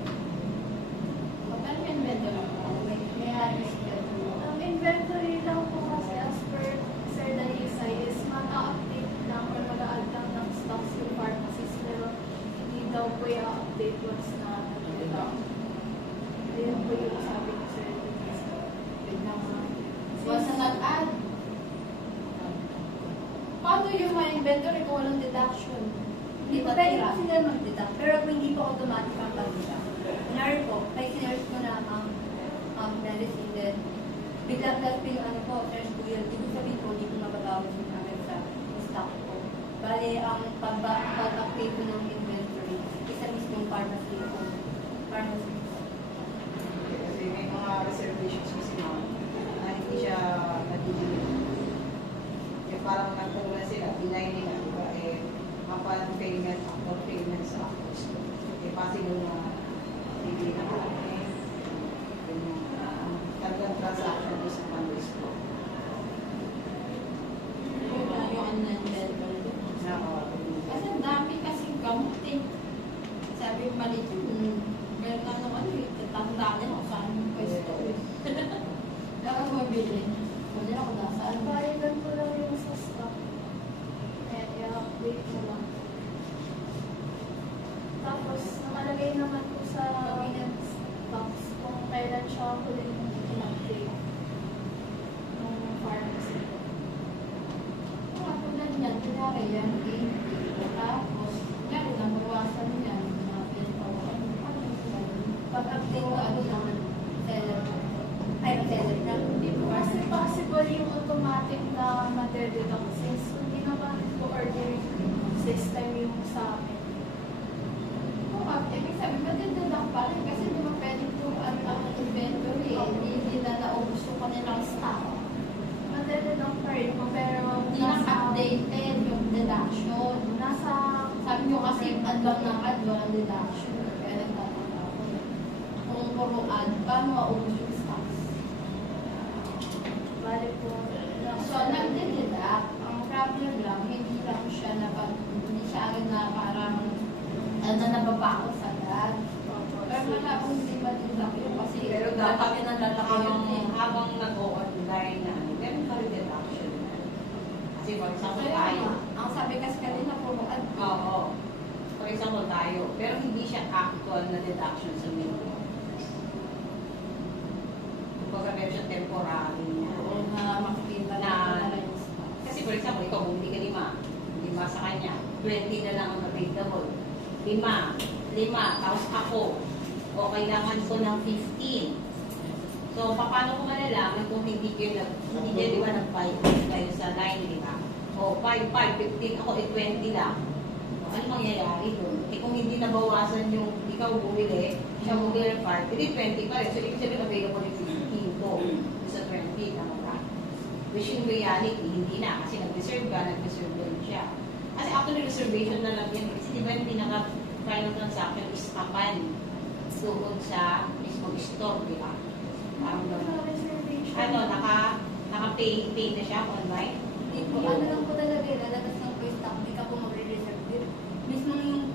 Pero may inventory. May halos yun. Ang inventory lang po kasi as per Sir Dalisa is mag-update lang or mag-add lang ng stocks yung pharmacies pero hindi daw po i-update once na nagkita. Ayun po yung sabi ni Sir Dalisa. Once na nag-add, paano yung mga inventory kung walang deduction? Hindi po pwede po sila mag-deduct, pero kung hindi po automatic ang pag-deduct. Kunwari po, may sinerge ko na ang medicine din. Bigla plus po yung ano po, search po yun. Ibig sabihin po, hindi po mababawas yung agad sa stock po. Bale, ang pag-update po ng inventory, isa mismong pharmacy po. Pharmacy. Kasi may mga reservations kasi na hindi siya nabibili. Eh parang nagpunan sila, deny nila, diba? Eh, upon payment, after payment sa accounts. Eh, possible na hindi na talagang transaction is a fundraise po. Yung unlimited. Kasi ang dami kasing gamot eh. Sabi yung malit yun. Meron na naman eh. Tatandaan nila kung saan yung pwesto eh. Dapat mabili. Pwede na kung nasaan. Bayagan ko lang yung sa stock. Ayan, i-update ko lang. Tapos, nakalagay naman po sa box kung kailan siya huli yung in-update ng pharmacy. Kung ako ganyan, kunwari yan, eh. Tapos, meron na mawasan yan. Pag-update ko ano naman, seller. Ay, seller na. Hindi po kasi possible yung automatic na madededuct since hindi naman po ordering system yung sa amin. Ibig sabihin, maganda lang pa rin kasi di ba pwede po ang inventory eh. Hindi na naubos yung kanilang stock. Madededuct pa rin po pero Hindi na updated yung deduction. nasa Sabi nyo kasi adlang ng adlang ang deduction. Kaya nagtatanda ako. Kung puro add, paano maubos yung stocks? bali po. So, nagde-deduct. Ang problem lang, hindi lang siya hindi siya agad na parang nababakot sa agad. Pero wala akong hindi ma-deduct yun kasi Pero dapat yun ang lalaki yun eh. habang nag-o-online na meron ka rin deduction. Kasi for example tayo. Ang sabi kasi kanina puro add. Oo. For example tayo. Pero hindi siya actual na deduction sa minimum. Kumbaga meron siya temporary niya. Na makikita na yung stock. Kasi for example, ikaw bumili ka 5 sa kanya. 20 na lang ang available. 5. Tapos ako. O kailangan ko ng 15. So, paano ko malalaman kung hindi kayo di ba nag-5 kayo sa 9, di ba? O 5, 15, ako 20 lang. O, ano mangyayari doon? Eh kung hindi nabawasan yung ikaw bumili, siya bumili ng 5, hindi 20 pa rin. So, ibig sabihin available yung 15 ko. Sa 20, tama ba? Which in reality, hindi na. Kasi nag-reserve din siya. Kasi actually, reservation na lang yan. Kasi di ba yung pinaka-final transaction is upon tuhod sa mismong store, di ba? Parang gano'n. Reservation. Ano, naka-pay na siya online? Hindi po, ano lang po talaga, lalabas lang po yung stock, hindi ka po magre-reserve din. Mismo yung,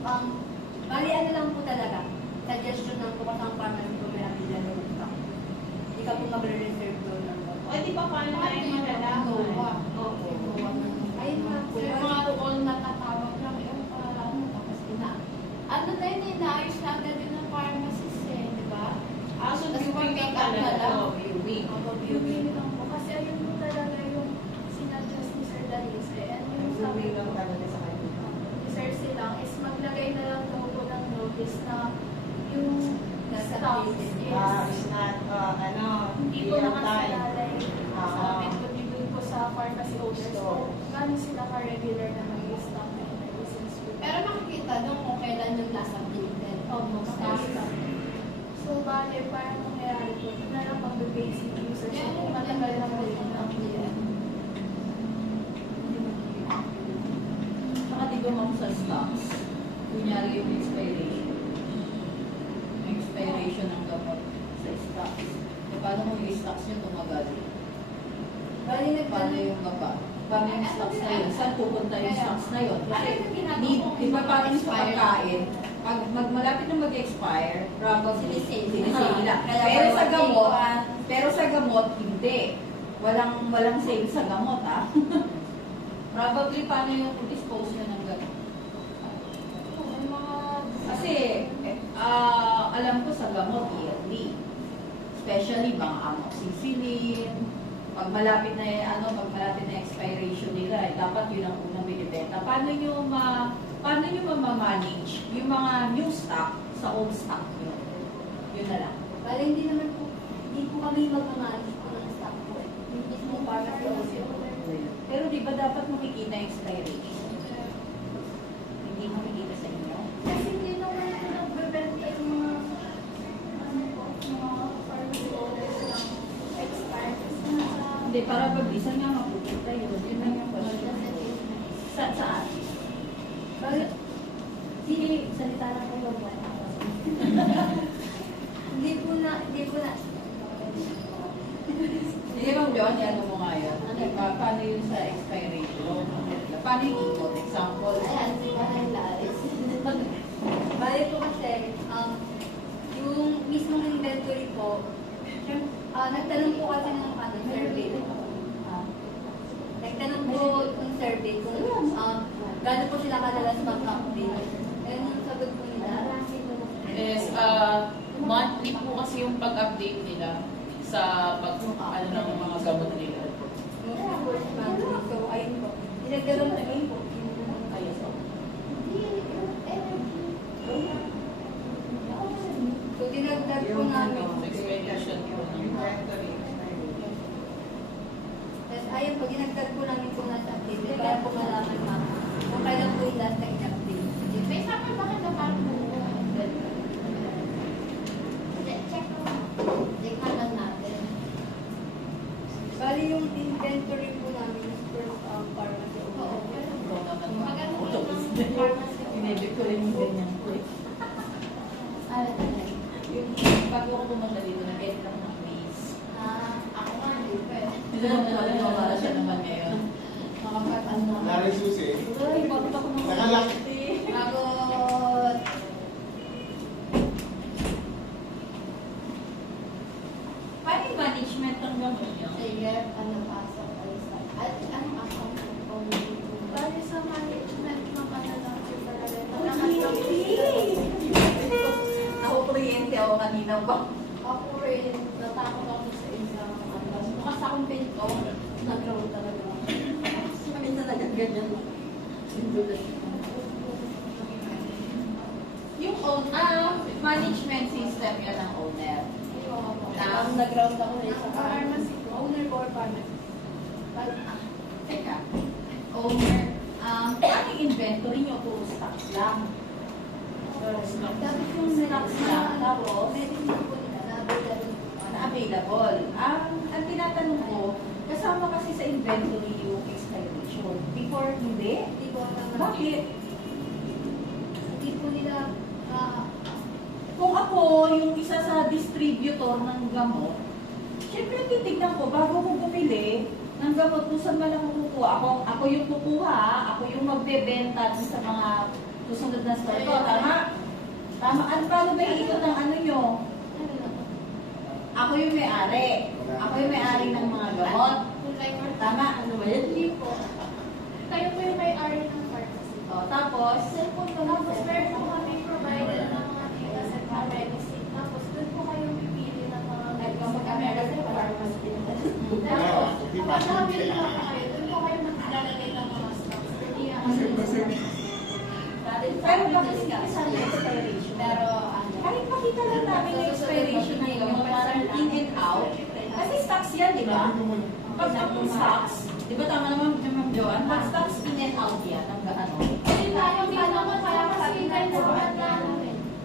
bali ano lang po talaga, suggestion lang po kasi ang pharmacy po may nabila yung stock. Hindi ka po magre-reserve doon lang po. O, di ba paano tayo malalaman? Oo. Ayun nga po. Yung mga all natatawag lang yung ano, tapos ano na yun, inaayos na agad yun ng pharmacist eh, di ba? So, Tapos viewing pag-pick ka up na na lang. lang. Viewing. Viewing lang po. Kasi ayun po talaga yung sinadjust ni Sir Dalis. And yung sabi Viewing lang talaga sa kanya. ni Sir Silang is maglagay na lang daw po ng notice na yung stocks is Is not, hindi po nakasalalay sa Ah. amin, kundi dun po sa pharmacy owners. So, gano'n sila ka-regular na mag-stock na medicines po. Pero makikita doon kung kailan yung last updated. Opo, stock. So, bale, parang nangyayari po, ito na lang pag-basic users. Yeah, So, matagal na po yung update. Saka di gumam sa stocks, kunyari yung expiration. Yung expiration ng gamot sa stocks. E paano kung yung stocks nyo tumagal? Bali Paano yung gaba? Paano yung stocks na yun? Saan pupunta yung stocks na yun? Kasi Ano yung ginagawa di ba parang sa pagkain, pag malapit na mag-expire, probably sinisila. Pero sa gamot, hindi. Walang sale sa gamot, ha? Probably paano yung dispose nyo ng gamot? Yung mga Kasi, alam ko sa gamot, yearly. Especially mga amoxicillin. Pag malapit na expiration nila, dapat yun ang unang binibenta. Paano nyo paano nyo mamamanage yung mga new stock sa old stock nyo? Yun na lang. Bale, hindi po kami magmamalis po ng stock po eh. Yung mismo pharmacy owner po. Pero di ba dapat makikita yung expiration? Hindi makikita sa inyo? Kasi hindi naman ito nagbebenta yung mga, ano po, mga pharmacy owners ng expired. Kasi nasa, Hindi, para pag-isa nga mapupunta yun. Yun lang yung question. Saan? Bakit? hindi salita lang kayo po. Hindi po na. Hindi bang John, ano mo nga yun? Paano yun sa expiration? Paano yung ikot? Example? Ayan, di ba na yung laris? Bale po kasi, yung mismong inventory po, nagtanong po kasi ng survey. Nagtanong po ng survey kung gano'n po sila kadalas mag-update. And yung sagot po nila, Is monthly po kasi yung pag-update nila sa ano ng mga gamot nila. yung first monthly. So, ayun po. Dinagdagan na yun po. Ayun. So, dinagdag po namin. Expiration po. Tapos, ayun po, dinagdag po namin po nasa update. Kaya po malaman ma kung kailan po yung last na in-update. May sabi bakit na parang check mo. Check naman natin. Bali yung inventory po namin is first pharmacy. Oo. Maganda Ito, yung pharmacy. Pinedit ko rin yung ganyan ko eh. Ano na yan? Yung bago ko pumunta dito, nag-edit ako ng quiz. Ako nga, hindi pwede. Hindi naman pala para siya naman ngayon. Makapatan na. Lari susi. Ay, bakit ako naman? Nakalak. Bagot. Paano yung management ng gamot niyo? Sige, ano pasok? At ano pasok? Bali sa management ng kanilang supervisor. Nakukuryente ako kanina ba? Ako rin, natakot ako sa exam. Bukas akong pinto, nag-roll talaga. Minsan nagkaganyan. Yung management system yun ng owner. Nag-round ako na isa. Pharmacy. Owner ko or pharmacy? Teka, owner, paano yung inventory nyo? Puro stocks lang. Dapat yung Stocks lang. tapos, medicine po nila na available. Available. Ang tinatanong ko, kasama kasi sa inventory yung expiration. Before, hindi? Hindi po naman. Bakit? Hindi po nila Kung ako, yung isa sa distributor ng gamot, syempre titignan ko, bago ko bumili ng gamot, kung saan man ako kukuha. Ako yung kukuha, ako yung magbebenta dun sa mga susunod na store ko. Tama? Tama. Paano ba iikot ang ano nyo? Ako yung may-ari. Ako yung may-ari ng mga gamot. Tama? Ano ba yun? Hindi po. Kayo po yung may-ari ng pharmacy. O, tapos, Tapos meron po kami provided ng mga tigas at mga medicine. Tapos doon po kayo pipili ng mga Kapag kami kasi pharmacy. Tapos, kapag nakabili na po kayo, doon po kayo maglalagay ng mga stocks. Hindi na kasi pero bakit hindi kasama yung expiration? Pero, Kahit makita lang namin yung expiration na yun, yung parang in and out. Kasi stocks yan, di ba? Pag ang stocks, di ba tama naman Ma'am Joanne? Pag stocks in and out yan, ang gaano. Hindi tayo naman kaya kasi tayo naman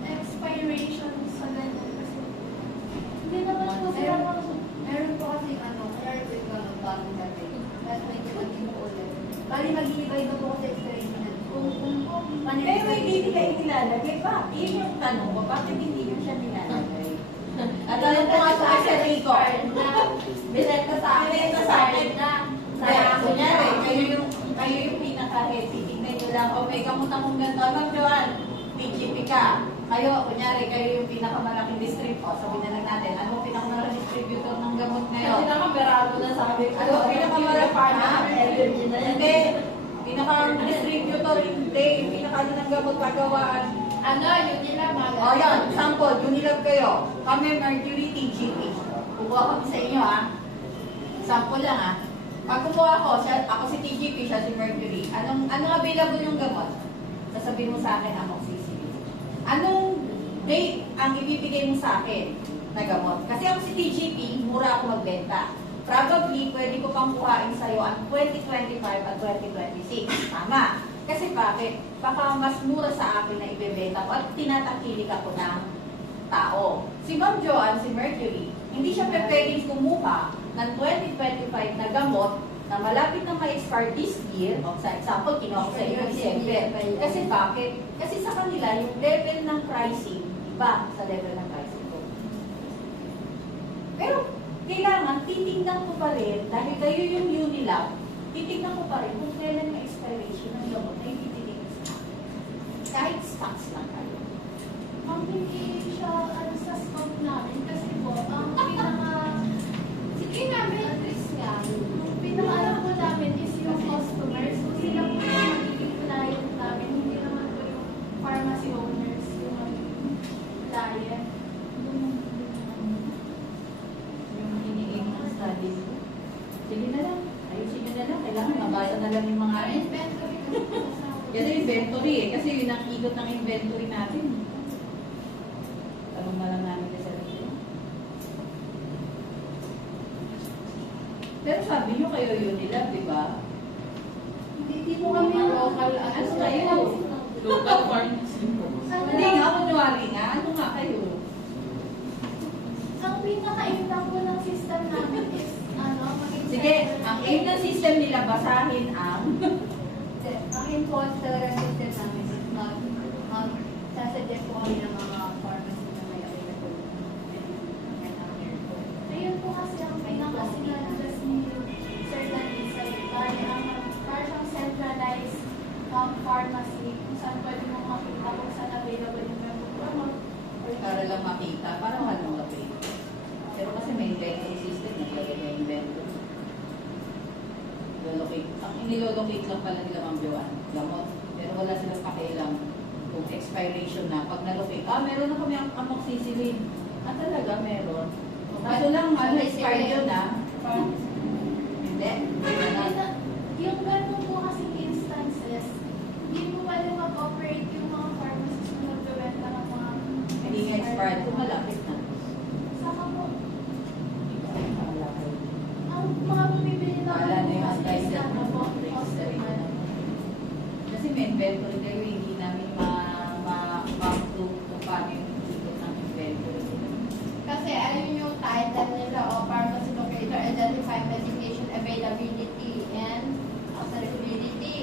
expiration sa ganyan. Kasi hindi naman po sila Meron po kasi kaya po ikaw bagong dati. Tapos may tingin po ulit. Bali mag-iiba iba po kasi expiration na. Pero hindi nila inilalagay ba? Yun yung tanong ko, bakit hindi nyo siya nilalagay? At alam ko nga sa Sir Rico, binenta sa akin na. Kaya, kunyari, kayo yung pinaka-heavy. Tingnan nyo lang, okay, gamot akong ganito. Ma'am Joanne, PGP ka. Kayo, kunyari, kayo yung pinakamalaking distributor. Sabihin na lang natin, ano yung pinakamalaking distributor ng gamot ngayon? pinakaberado na sabi ko. Ano, pinakamalaking Hindi. Pinaka-distributor, hindi. Yung pinaka ng gamot pagawaan. Ano, yun nila mga. O yan, sample, Unilab kayo. Kami, Mercury TGP. Kukuha kami sa inyo, ha? Sample lang, ha? Pag kumuha ako si TGP, siya si Mercury. Anong available yung gamot? Sa sasabihin mo sa akin, amoxicillin. Anong date ang ibibigay mo sa akin na gamot? Kasi ako si TGP, mura ako magbenta. Probably, pwede ko pang kuhain sa'yo ang 2025 at 2026. Tama. Kasi bakit? Baka mas mura sa akin na ibebenta ko at tinatakilik ako ng tao. Si Ma'am Joanne, si Mercury, hindi siya pwedeng kumuha ng 2025 na gamot na malapit na ma-expire this year. O, sa example, kinuha ko sa inyo December. Kasi bakit? Kasi sa kanila, yung level ng pricing, iba sa level ng pricing ko. Pero, kailangan, titignan ko pa rin, dahil kayo yung Unilab, titignan ko pa rin kung kailan may expiration ng gamot na ibibigay sa akin. Kahit stocks lang kayo. Ang hindi siya ano, sa scope namin kasi po, ang Sige nga, Beatrice nga. pinaka po namin is yung customers. So sila po yung magiging client namin, hindi naman po yung pharmacy owners yung magiging client. Yung hiniing ng studies ko. Sige na lang. Ayusin nyo na lang. Kailangan mabasa na lang yung mga Inventory kasi kasama. Kasi inventory eh. Kasi yun ang ikot ng inventory natin. Tanong na lang namin sa sarili. Pero sabi nyo kayo yun nila, di ba? Hindi po kami Mga local Ano kayo? Local pharmacy. Hindi nga, kunwari nga. Ano nga kayo? Ang pinaka-impact po ng system namin is Sige, ang aim ng system nila, basahin ang Ang influence talaga ng system namin is not, sasuggest po kami ng mga pharmacy na may available and here po. Ayun po kasi ang pinaka-sinalas ni Sir Danisa, parang centralized pharmacy kung saan pwede mong makita kung saan available yung gamot. para lang makita. Parang anong gabi. Pero kasi may inventory system, naglagay na inventory. Ang inilolocate lang pala nila ang gamot. Pero wala silang pakialam kung expiration na. Pag nalocate, meron na kami ang amoxicillin. Talaga, meron. Kaso lang, expired yun Hindi. Yung ganun po kasing instances, hindi po pwede mag-operate yung mga pharmacies na nagbebenta ng mga Hindi nga expired. Kung malapit na. Saka po, ang mga bumibili na Wala na yung kasi guys is na ano po, necessary customer. na. Kasi may inventory kayo, hindi namin ma-prove kung paano yung ikot ng inventory. Kasi ayun yung title nila o pharmacy locator, identify medication availability and accessibility.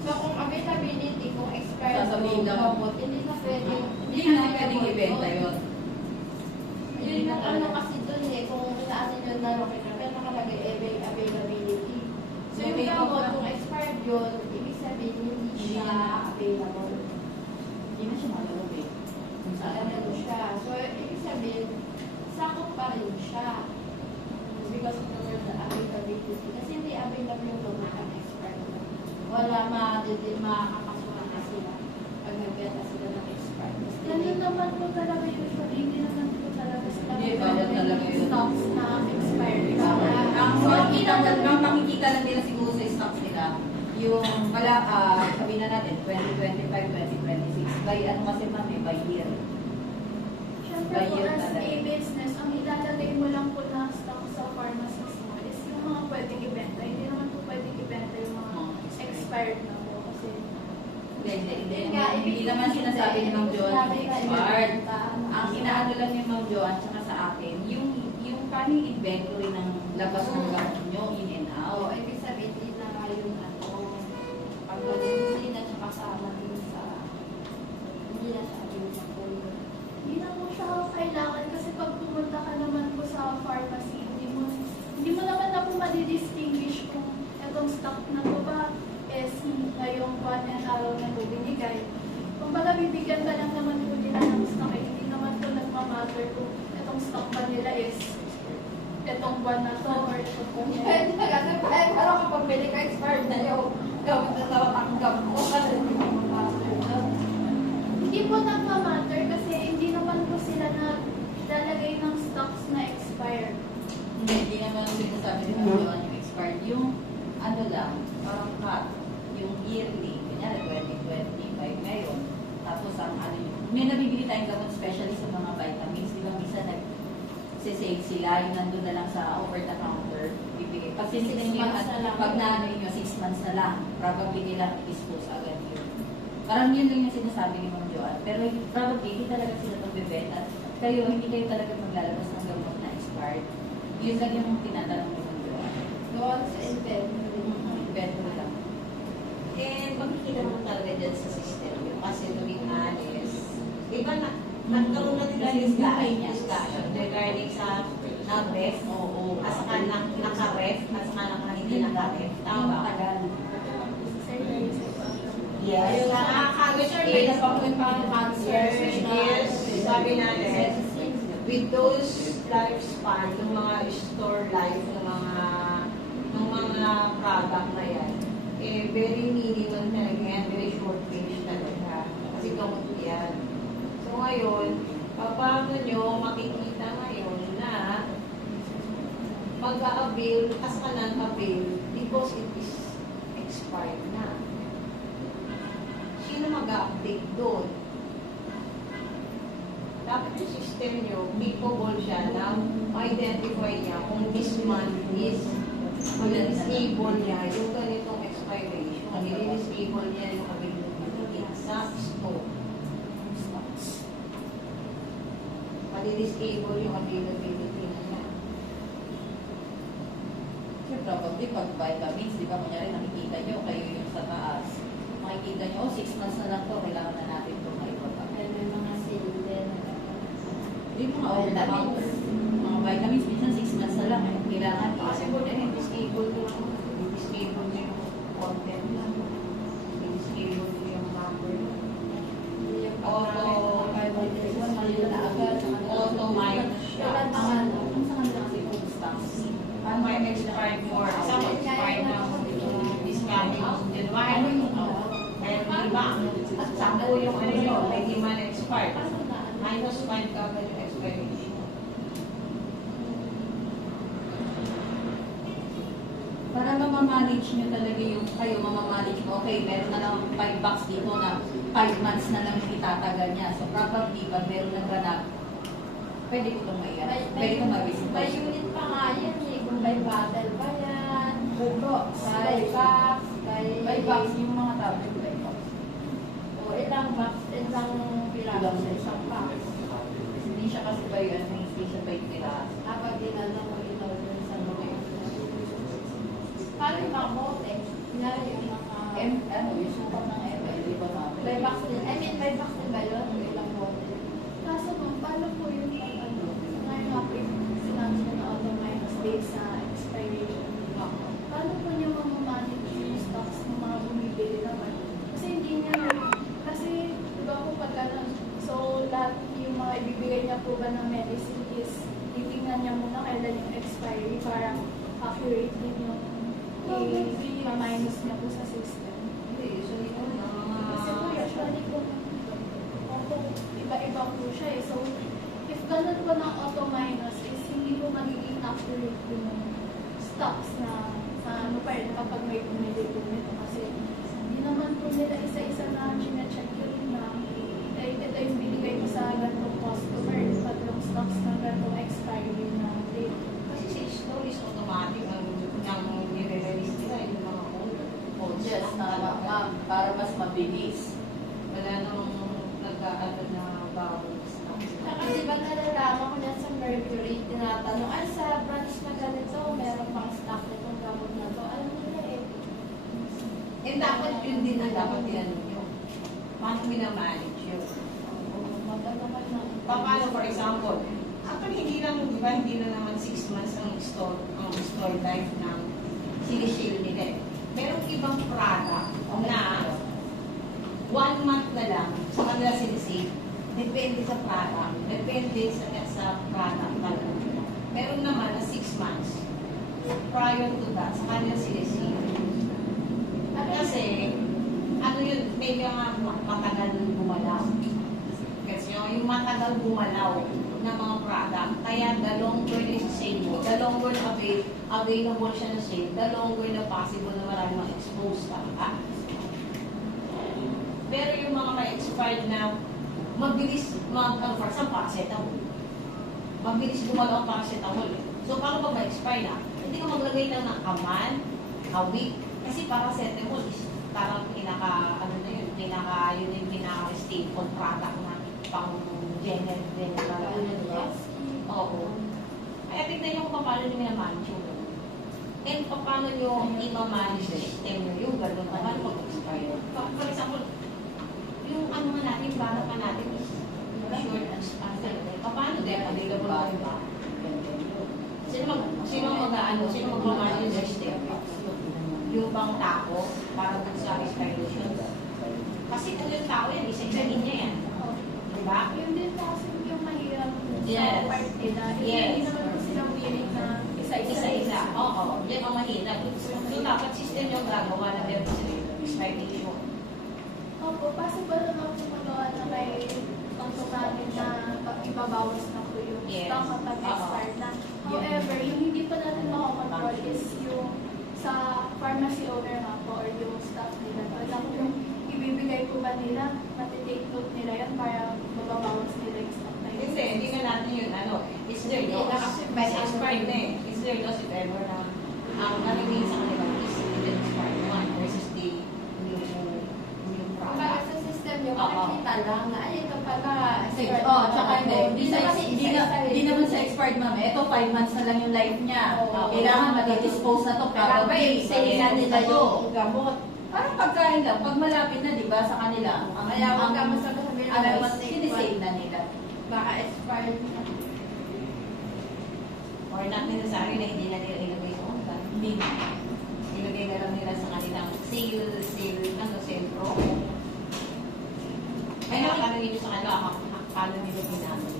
So kung availability, kung expired Sasabihin lang. gamot, hindi na pwede. Hindi na pwedeng ibenta yun. Yun yung ano kasi dun kung saan nyo na-locate, pero nakalagay availability. So yung Okay, gamot, okay. kung expired yun, ibig sabihin hindi siya available. Hindi na siya malalog eh. Kung saan Ano siya. So ibig sabihin, sakop pa rin siya. Because of the word availability. Kasi hindi available yung gamot ang expired. Wala makakasuhan na sila pag nagbenta sila ng expired. Ganun naman po talaga usually, hindi naman po talaga sila Hindi, bawal talaga yun. stocks na expired. Ang makikita lang nila siguro sa stocks nila, yung sabihin na natin, 2025, 2026. By ano kasi mami, by year. Siyempre po, Bayad as talaga. a business, ang ilalagay mo lang po na stock sa pharmacies mo is yung mga pwedeng ibenta. Hindi naman po pwedeng ibenta yung mga expired na po. Kasi Hindi naman sinasabi ni Ma'am Joan yung expired. Ang inaano lang ni Ma'am Joan tsaka sa akin, yung paano yung inventory ng labas ng gamot nyo, in and Oo, out. ibig sabihin din na nga yung pag hindi na siya kasama din sa hindi na siya available. hindi na po siya kailangan kasi pag pumunta ka naman po sa pharmacy, hindi mo naman na po madidistinguish kung itong stock na po ba is ngayong buwan and araw na po binigay. Kung baga bibigyan ka lang naman po nila ng stock, hindi naman po nagmamatter kung itong stock ba nila is itong buwan na to or itong buwan na Pwede na kasi pero kapag bili ka expired na yung gamit na tawatanggap mo kasi hindi mo master na. Hindi po nagmamatter kasi hindi naman po sila naglalagay ng stocks na expired. Hindi naman sinasabi ni Ma'am Joan yung expired. Yung ano lang, parang cut, yung yearly, kunyari 2025 ngayon, may nabibili tayong gamot, especially sa mga vitamins. Di ba, minsan nag-save sila, yung nandun na lang sa over-the-counter. Bibigay. Pag tinignan nyo yung, 6 months na lang. pag naano nyo, 6 months na lang, probably nila dispose agad yun. Parang yun lang yung sinasabi ni Ma'am Joanne. Pero probably, hindi talaga sila itong bibenta. Kayo, hindi kayo talaga maglalabas ng gamot na expired. Yun lang yung tinatanong ni Ma'am Joanne. Doon sa inventory. Inventory lang. And makikita mo talaga dyan sa system yun. Kasi to be honest, iba na, nagkaroon na din ng discussion regarding sa na-ref, at saka naka-ref, at saka hindi naka-ref. Tama ba? Tagal. Yes. Survey na pa po yung cancer. Yes. Sabi natin, with those lifespan, ng mga store life, ng mga product na yan, eh, very minimal talaga yan, very short range talaga. Kasi gamot yan. So ngayon, paano nyo makikita ngayon na mag-a-avail as ka non-avail because it is expired na. Sino mag-update doon? Dapat yung system nyo, capable siya na ma-identify niya kung this month is disable niya yung ganitong expiration. I-disable niya yung availability sa store. Pali-disable yung availability niya. So, probably pag vitamins, di ba, kunyari nakikita nyo, kayo yung sa taas. Makikita nyo, 6 months na lang to, kailangan na natin ito maibaba. May mga silde. Hindi mga vitamins. Mga vitamins, minsan 6 months na lang, eh. Kailangan Kasi po din, disable yung content lang. Disable yung number. Auto-minus siya. Ang may expired for, sa expired ng discounting January. Kaya diba, 10 yung ano nyo, may demand expired. Minus 5 kagad yung expiration. Para mamamanage nyo talaga yung, kayo mamamanage mo, okay, meron na lang 5 bucks dito na 5 months na lang itatagal niya. So probably, pag meron nang ganap, pwede ko itong maiyan. Pwede ko mag-visit. May unit pa nga yan eh. Kung may bottle pa yan. Box. May box. May box yung mga tablet by box. O ilang box, ilang piraso sa isang box. Hindi siya kasi by, hindi siya by tiras. Kapag ginanong mo ito dun sa mga paano yung mga botex? Nga yung mga... Yung support ng ML, di ba ma'am? May box din. I mean, may box din ba yun? Yung ilang botex? Kaso ma'am, paano po yung ngayon nga po sinabi niyo na auto-minus date sa expiration? Paano po niyo mamamanage yung stocks ng mga bumibili naman? Kasi hindi niya, kasi diba po pag ano, so lahat yung mga ibibigay niya po ba ng medicine is titingnan niya muna kailan yung expiry para accurate din yung i-minus niya po sa system. Hindi, usually po Kasi po usually po, iba-iba po siya eh. So, if ganun po ng auto-minus is hindi po magiging accurate yung stocks na sa ano pa rin kapag may bumili po nito. Kasi hindi naman po nila isa-isa na chine-check yun na ito yung binigay ko sa ganitong customer, tatlong stocks ng ganitong expiry na date. Kasi sa store is automatic ang nire-release nila yung mga codes. Yes, tama ma'am. Para mas mabilis. Wala nang nag-aano na bawal stock. Saka di ba nalalaman ko na sa Mercury, tinatanong, ay sa branch na ganito, meron pang stock nitong gamot na to. Alam nila eh. And dapat yun din ang dapat yan nyo. Paano minamanage yun? Magdadamay na. Paano, for example, actually hindi lang, di ba, hindi na naman 6 months ang store life ng sinisale nila. Merong ibang product na 1 month na lang sa kanila sinisale. Depende sa product. Depende sa product talaga. Meron naman na 6 months. Prior to that, sa kanila sinisale. Kasi, ano yun, medyo nga matagal gumalaw. Kasi yung matagal gumalaw ng mga product, kaya the longer is sale mo, the longer na available siya na sale, the longer na possible na marami ma-expose talaga. Pero yung mga ma-expired na mabilis for example, paracetamol. Mabilis gumawa ang paracetamol. So, paano pag ma-expire na? Hindi ka maglagay lang ng a month, a week. Kasi paracetamol is parang yun yung pinaka-staple product na pang general. Oo. Kaya tignan nyo kung paano nyo minamanage yung gano'n. And paano nyo i-manage the system nyo yung gano'n. Paano pag-expire? For example, yung ano nga natin, para pa natin is short and span. Paano din? Available ba? Sino mag-manage the system? Yung bang tao para dun sa expiration. Kasi kung yung tao yan, isa-isahin niya yan. Diba? Yun din po kasi yung mahirap Yes. sa part nila. Yes. Hindi naman po sila willing na isa-isa. Isa-isa. Oo. Yan ang mahirap. So, dapat system yung gagawa na meron sila expiration. Opo, possible naman po magawa na may automatic na ibabawas na po yung Yes. stock kapag expired na. However, yung hindi pa natin makakontrol is yung sa pharmacy owner nga po or yung staff nila. For example, yung ibibigay po ba nila, matitake note nila yan para mababawas nila yung stock na yun. Hindi, hindi na natin yun. It's their loss. May expired na eh. It's their loss if ever na ang nalagay sa kanila is the expired one versus the new Para product. sa system nyo, makikita lang na, ay, ito pala. Tsaka hindi naman sa expired ma'am. Ito 5 months na lang yung life niya. Kailangan mati-dispose na to probably. Say na nila yung gamot. Parang pagkain lang, pag malapit na, di ba, sa kanila, Kaya wag ka masabi na sinisave na nila. baka expired na. Or not necessary na hindi na nila ilagay sa online. Hindi na. Ilagay na lang nila sa kanilang sale pro. Kaya nakakala nyo sa kanila, paano nila ginamit.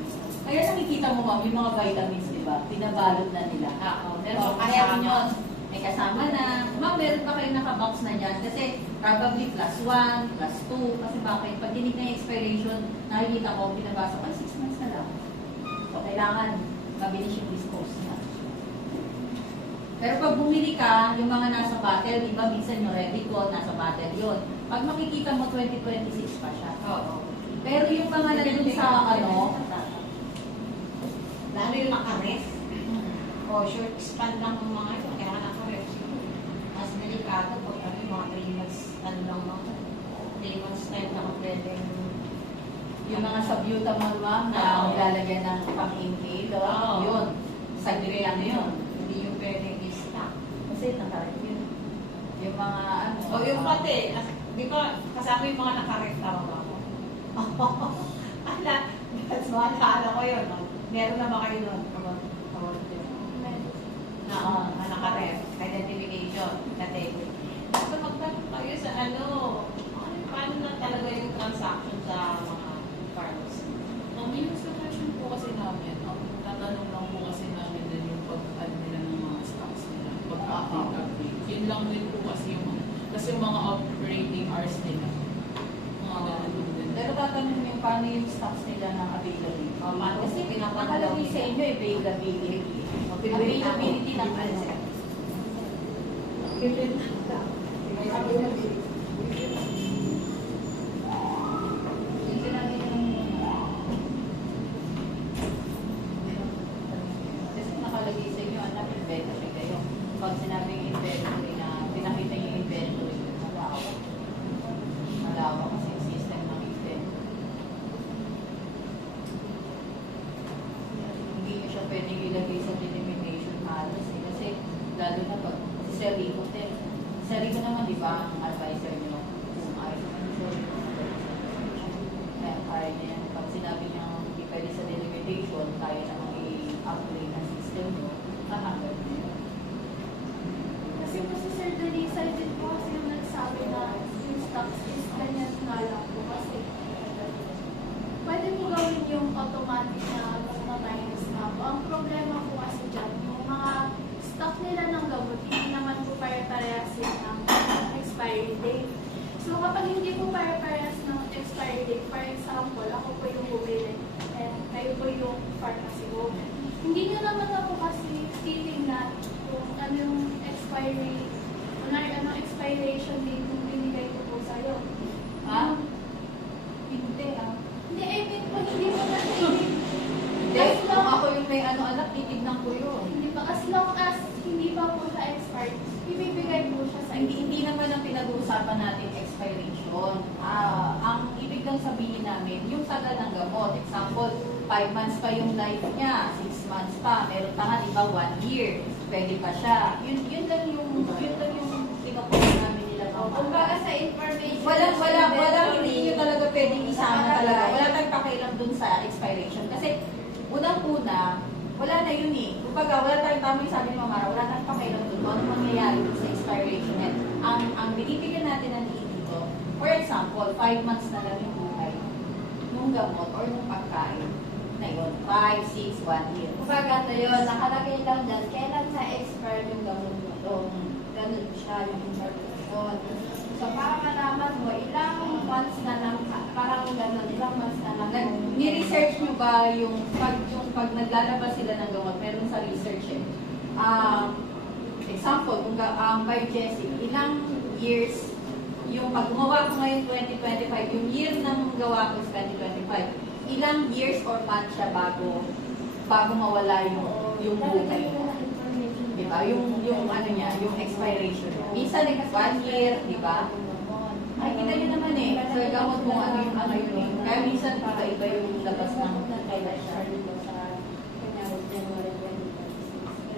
Kaya nakikita mo ma'am, yung mga vitamins, di ba, pinabalot na nila. Oo, Meron yun. May kasama na. Ma'am, meron pa kayong nakabox na dyan kasi probably +1, +2. Kasi bakit? Pag dinig na yung expiration, nakikita ko, pinabasa ko, 6 months na lang. So, kailangan mabilis yung dispose na. Pero pag bumili ka, yung mga nasa bottle, di ba, minsan yung Revicol, nasa bottle yun. Pag makikita mo, 2026 pa siya. Oo. Pero yung mga nandun sa Lalo yung naka-ref. O short span lang ng mga ito, kaya naka-ref. Mas delikado pag yung mga 3 months, lang mga 3 months time na kung pwedeng yung mga sabutamol ma'am na nilalagyan ng pang-inhale, yun. Sagri yun. hindi yung pwedeng i-stock. Kasi nakarap yun. Yung mga O yung pati, di ba, kasama yung mga naka-ref tama ba ako? That's what akala ko yun. No? Meron na ba kayo nun? Na naka-ref, identification, category. So magtanong kayo sa paano na talaga yung transaction sa mga pharmacy? Yung solution po kasi namin, tatanong lang po kasi namin din yung pag-add nila ng mga stocks nila, pag-update. Yun lang din po kasi yung mga operating hours nila. Mga ganun din. Pero tatanong yung paano yung stocks nila ng availability. Kasi Nakalagay sa inyo, availability. Availability ng ano. Yung sinabi ng kasi nakalagay sa inyo, anak, inventory kayo. Pag sinabing inventory na, pinakita yung inventory, malawak. Malawak kasi yung system ng inventory. Hindi nyo siya pwedeng ilagay sa delimitation halos eh. Kasi lalo na pag si Sir Rico din. Sir Rico naman, di ba, ang advisor nyo, kung ayaw naman sure kaya na yan. Pag sinabi nyo hindi pwede sa delimitation, kaya naman i-upgrade ng system nyo, kahagal na yun. Kasi po si Sir Delisa din po kasi yung nagsabi na yung stocks is ganyan nga lang po kasi pwede mo gawin yung automatic na minus na po. Ang problema po kasi dyan, yung mga stock nila ng gamot, hindi naman po pare-parehas yun ng expiry date. So kapag hindi po pare-parehas ng expiry date, for example, ako po yung bumili and kayo po yung pharmacy owner. Hindi nyo naman ako kasi titingnan kung ano yung expiry, ano expiration date kung binigay ko po sa'yo. may ano anak, titignan ko yun. Hindi pa, as long as hindi pa po siya expired, ibibigay po siya sa Hindi naman ang pinag-uusapan natin expiration. Ang ibig lang sabihin namin, yung tagal ng gamot. Example, 5 months pa yung life niya, 6 months pa, meron pa nga, iba 1 year. Pwede pa siya. Yun lang yung pinapos namin nila. Kumbaga sa information. Walang hindi nyo talaga pwedeng isama talaga. Wala tayong pakialam dun sa expiration. Kasi unang-una, wala na yun eh. Kumbaga, wala tayong tama yung sabi ni Mama, wala tayong pakialam dun kung ano mangyayari dun sa expiration net. Ang binibigyan natin ng liit dito, for example, 5 months na lang yung buhay nung gamot or nung pagkain na yun. 5, 6, 1 year. Kumbaga ito yun, nakalagay lang dyan, kailan sa expire yung gamot mo to. Ganun siya yung information. So para malaman mo, ilang months na lang, parang ganun, ilang months na lang. Ni-research nyo ba yung pag naglalabas sila ng gamot, meron sa research eh. Example, kung by Jessie, ilang years, yung pag gumawa ko ngayon 2025, yung year ng gawa ko is 2025, ilang years or months siya bago mawala yung buhay niya. Diba? Yung ano niya, yung expiration niya. Minsan, 1 year, diba? Ay, kita nyo naman eh. So, gamot mo ano yun eh. Kaya minsan, iba yung labas ng kailan siya.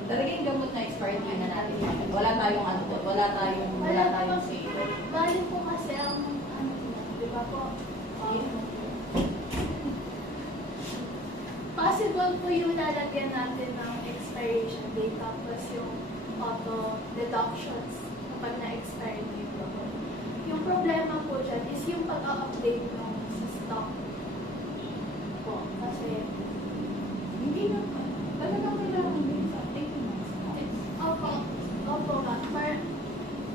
Talaga yung gamot na expired yun na natin. Wala tayong ano doon. Wala tayong say. Galing po kasi ang, ano, di ba po, possible po yung lalagyan natin ng expiration date tapos yung auto deductions kapag na-expire na yung gamot. Yung problema po dyan is yung pag-update ng sa stock po. Kasi, Hindi na. Talagang kailangan din sa update mo. opo nga,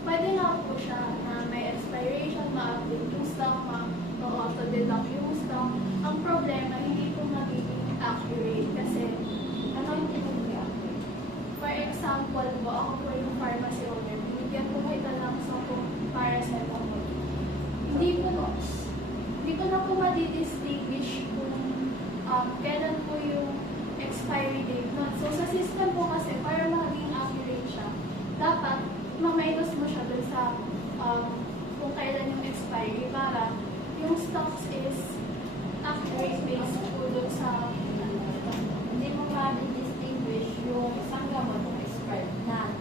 pwede nga po siya na may expiration, ma-update yung stock, ma-auto deduct yung stock. Ang problema, hindi po magiging accurate kasi, ano yung accurate? For example po, ako po yung pharmacy owner, binigyan po kita ng 10 paracetamol. Hindi ko na po madidistinguish kung kailan po yung expiry date nun. So, sa system po kasi, para maging accurate siya, dapat ma-minus mo siya dun sa kung kailan yung expiry para yung stocks is accurate based po dun sa Hindi mo ma-distinguish yung isang gamot kung expired na.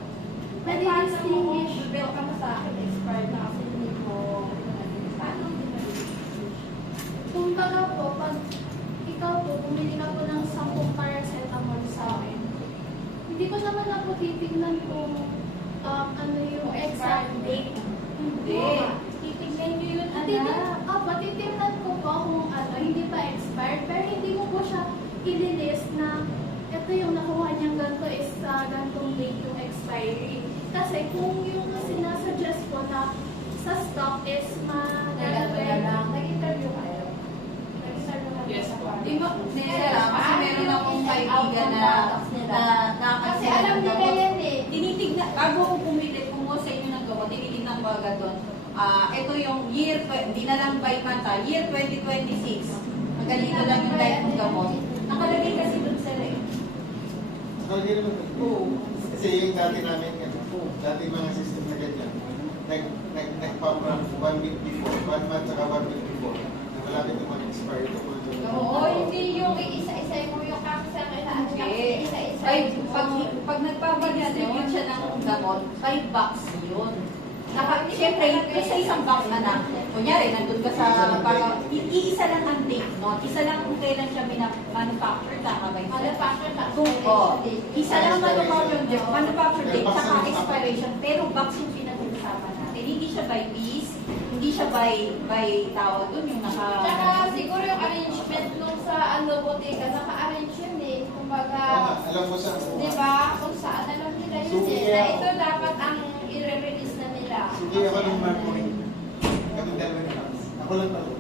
Pwede distinguish. Pero ka mo sa akin, expired na kasi hindi mo, paano hindi ma-distinguish? Kung baga po, pag ikaw po, bumili ka po ng 10 paracetamol sa akin, hindi ko naman na po titignan kung ano yung exact date. Hindi. Titignan nyo yun, Titignan ko po kung ano, hindi pa expired, pero hindi ko po siya ililist na ito yung nakuha niyang ganito is sa ganitong date yung expiry. Kasi kung yung sinasuggest ko na sa stock is Nag-interview kayo? Yes po. Di ba, kasi meron akong kaibigan na Kasi alam nila yan eh. tinitignan, bago ko pumili, kumuha sa inyo ng gamot, tinitignan ko agad doon. Ito yung year, hindi na lang by month, year 2026. Ang ganito lang yung life ng gamot. Nakalagay kasi doon sila eh. Nakalagay naman. Oo. Kasi yung dati namin, dati mga system na ganyan, nag-pump 1 week before, 1 month saka 1 week before. Nakalapit na mag-expire ito. Oo, hindi yung isa-isa mo yung kakasya kailangan Okay. isa-isa. Pag nagpapag-distribute siya ng gamot, 5 box yun. Siyempre, sa isang box na kunyari, nandun ka sa, iisa lang ang date, no? Isa lang kung kailan siya manufacture, tama ba yun? Manufacture ka. Isa lang manufacture date, saka expiration, pero box yung pinag-uusapan natin. Hindi siya by piece, hindi siya by tawag dun, yung Tsaka siguro yung arrangement nung sa bottega, naka-arrange yun eh. Kumbaga, Alam mo sa di ba, kung saan alam nila yun Sugi eh. yan. Na ito dapat ang i-release na nila. Sige ako ng Mercury. Kami dalawa ni Max. Ako lang talo.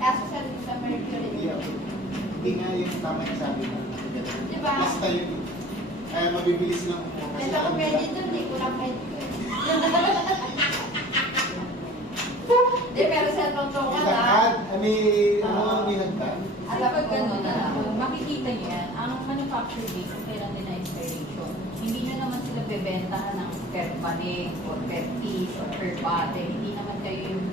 Kaso sa Mercury. Hindi nga yung tama yung sabi na. Di ba? Basta yun. Kaya mabibilis lang ako. Kaya ako pwede doon, di ko lang pwede. Di, pero sa totoo ka Ilakad. Ano ang nihagdan? Alam ko gano'n na lang. manufacture date kung kailan nila expiration. Hindi nyo naman sila bebentahan ng per balik or per piece or per bottle. Hindi naman kayo yung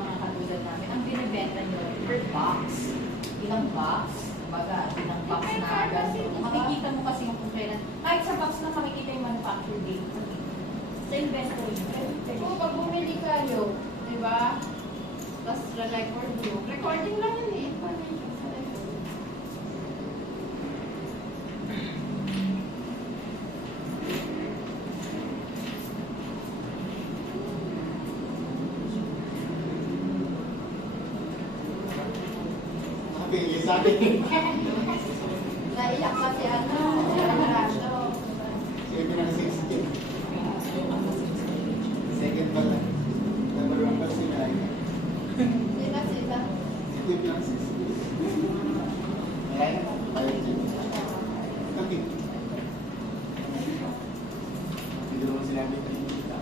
mga katulad namin. Ang binibenta nyo per box. Ilang box? Baga, ilang box na ganito. Makikita mo kasi yung kung kailan. Kahit sa box na makikita yung manufacture date. Sa investor yun. Kung pag bumili kayo, di ba? Tapos re-record nyo. Recording lang yun eh. Information sa record. Nakapili sa akin. Naiyak kasi ano, Leonardo. 760. Second pa lang. Number 1 pa sila. Sila. Ito yung lang 60. Ayan, ayaw dyan. Okay. Hindi naman sinabi ko yung kita.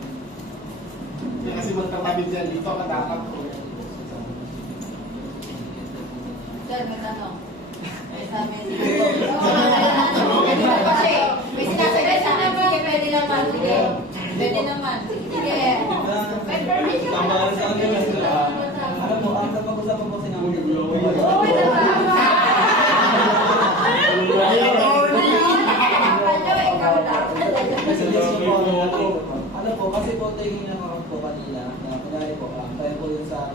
Kasi magkatabi dyan, dito katakap ko. Sir, may tanong. May sabi kasi may sinasabi sa akin, sige, pwede naman. Sige, pwede naman. Sige. Tambahan sa akin kasi alam mo, ang napag-usapan ko sinabi dito. Ano po, kasi po ito yung nakakap ko kanina, na kunwari po, tayo po yun sa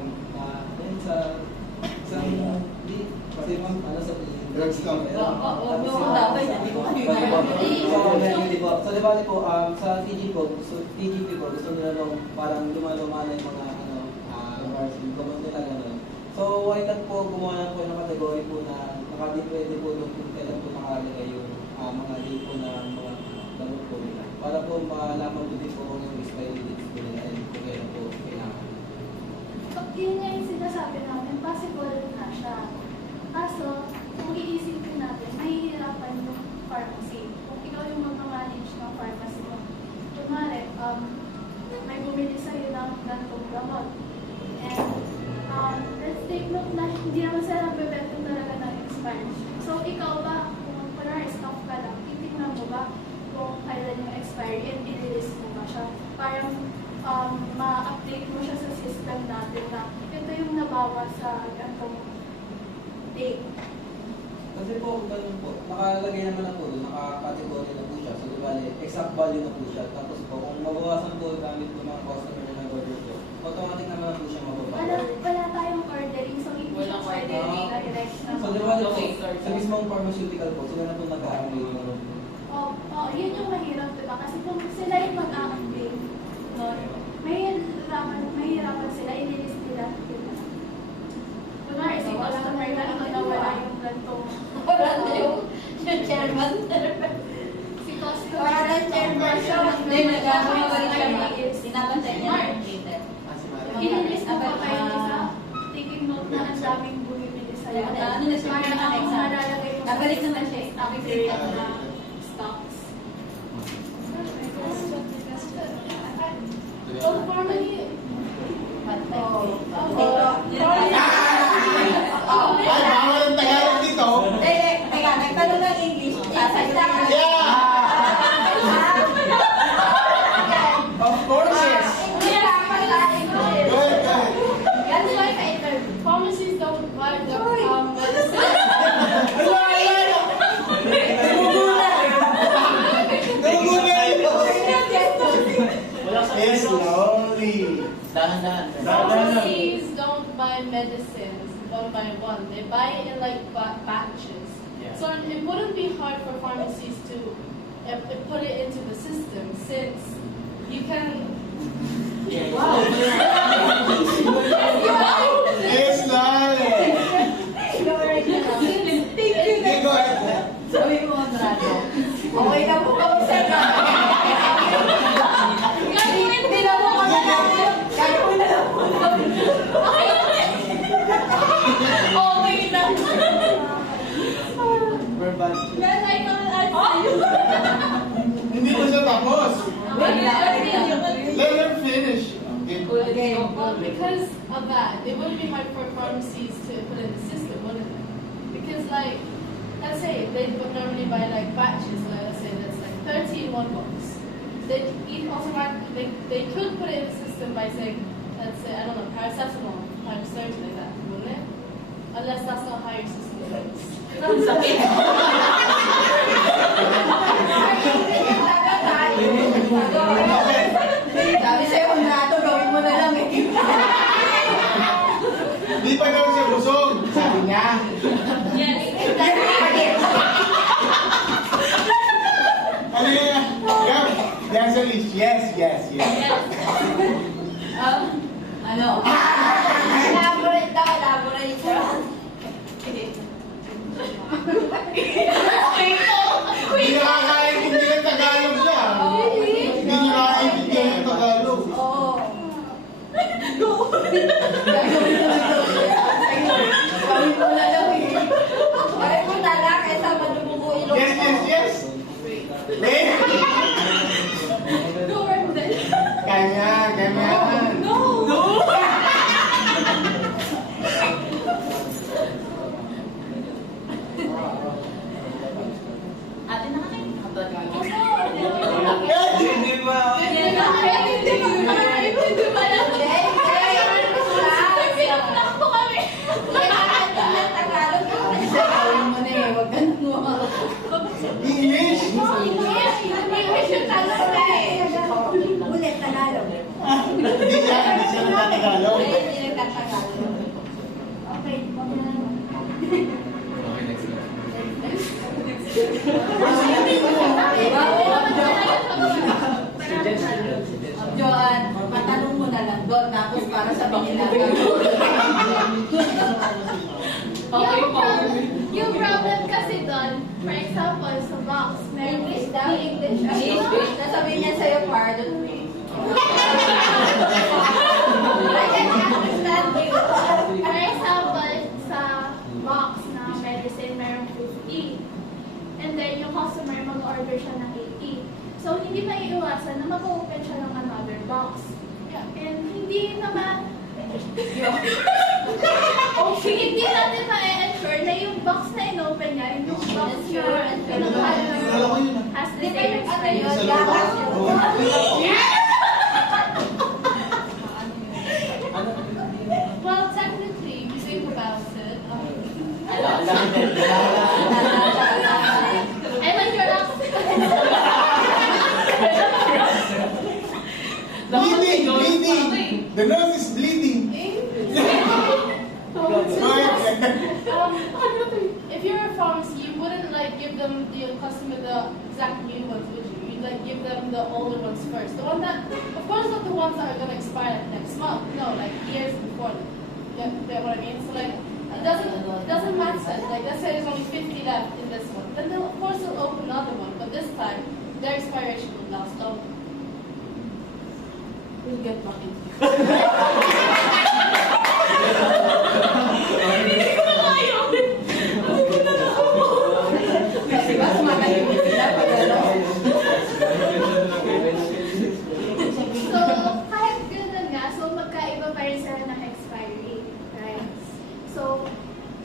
kasi ma'am, ano sa Drugs company. So, di ba po, sa TGP po, gusto nila nung parang lumaluma na yung mga bars, yung common nila gano'n. So, why not po gumawa lang po ng category po na nakadepende po nung kung kailan po nakalagay yung mga date po na mga gamot po nila. Para po malaman po din po kung yung expiry dates po nila and kung kailan po kailangan. Yun nga yung sinasabi namin, possible na siya. Kaso, kung iisipin natin, mahihirapan yung pharmacy. Kung ikaw yung mag-manage ng pharmacy mo, kunwari, may bumili sa'yo ng ganitong gamot. And let's take note na hindi naman sila nagbebenta talaga ng expired. So, ikaw ba, kung kunwari stock ka lang, titignan mo ba kung kailan yung expiry and i-release mo ba siya? Parang ma-update mo siya sa system natin na ito yung nabawas sa ganitong date. Kasi po, ganun po, nakalagay naman na po doon, naka-category na po siya. So, di ba, exact value na po siya. Tapos po, kung mabawasan po gamit po mga customer na nag-order po, automatic naman na po siya mababa. Wala tayong ordering, so hindi Walang siya pwede ordering. direct na. So, di ba, Okay, sa mismong pharmaceutical po, sila na po nag-a-update na rin. Yun yung mahirap, diba? Kasi kung sila yung mag-a-update, no, mahirapan sila, i-list nila. Kunwari, si customer na ito na wala yung gantong. Wala na yung chairman. Si customer Wala na yung chairman siya. Hindi, nagkakaroon pa rin siya. Sinabantay niya ng later. I-list mo pa kayo isa, taking note na ang daming bumibili sa'yo. Ano na siya? Para ako malalagay mo Nabalik naman siya. update na stocks. So, formally, Ay, bawal ang Tagalog dito. Teka, nagtanong ng English. Sasagot ka. Yeah! Of course, yes. Good, good. that's why pharmacies don't buy the medicine. Yes, slowly. Pharmacies don't buy medicines one by one. They buy it in like batches. So it wouldn't be hard for pharmacies to put it into the system since you can. Wow. Yes, slowly. Okay, go ahead. Sabi mo, Andrade. Okay na po kami sa Hindi na po kami namin. Gagawin na lang po namin. Okay na. Verbal. Then I can ask you. Hindi mo siya tapos. Let her finish. Okay. Well, because of that, it wouldn't be hard for pharmacies to put in the system, wouldn't it? Because like, let's say they would normally buy like batches, let's say that's like 30 in one box. They eat automatically, they could put it in the system by saying, let's say, I don't know, paracetamol times 30 like that, wouldn't it? Unless that's not how your system works. Sabi sa'yo na ito, gawin mo na lang eh. Di pa daw siya busog, sabi niya. Yes. Ano yan? Yeah. The answer is yes, yes, yes. Yes. Ano? Elaborate daw, elaborate. Hindi nakakaintindi ng Tagalog siya. Hindi nakakaintindi ng Tagalog. Oo. Gawin mo na lang eh. Bakit mo tala kaysa madumugo ilong Yes, yes, yes. Eh? Go work then. Kanya, ganyan. No! Ate, nakakapag Hindi ba? Gawin mo na eh, wag ganun mo. English? Ulit, Tagalog. Hindi siya nagtatagalog. Hindi nagtatagalog. Okay, Joan, matanong mo na lang doon, tapos para sabihin na Okay po. Yung problem kasi doon, for example, sa box, meron English daw, English. Sasabihin niya sa'yo, pardon me. I can understand you. For example, sa box na medicine, meron 50. And then, yung customer, mag-order siya ng 80. So, hindi maiiwasan na mag-open siya ng another box. And hindi naman, hindi natin ma-ensure na yung box na in-open niya, yung box na pinag-alala has the same experience. Well, technically, if you think about it, I like your accent. Bleeding, bleeding. The nose is bleeding. If you're a pharmacy, you wouldn't like give them the customer the exact new ones, would you? You'd like give them the older ones first. The one that, of course, not the ones that are gonna expire like next month. No, like years before. Get what I mean? So like, it doesn't matter. Like let's say there's only 50 left in this one, then they'll, of course they'll open another one. But this time, their expiration will last longer. We'll get back into it. Kasi mas magaling sila pag ano. So, kahit ganun nga, so magkaiba pa rin sila ng expiry, right? So,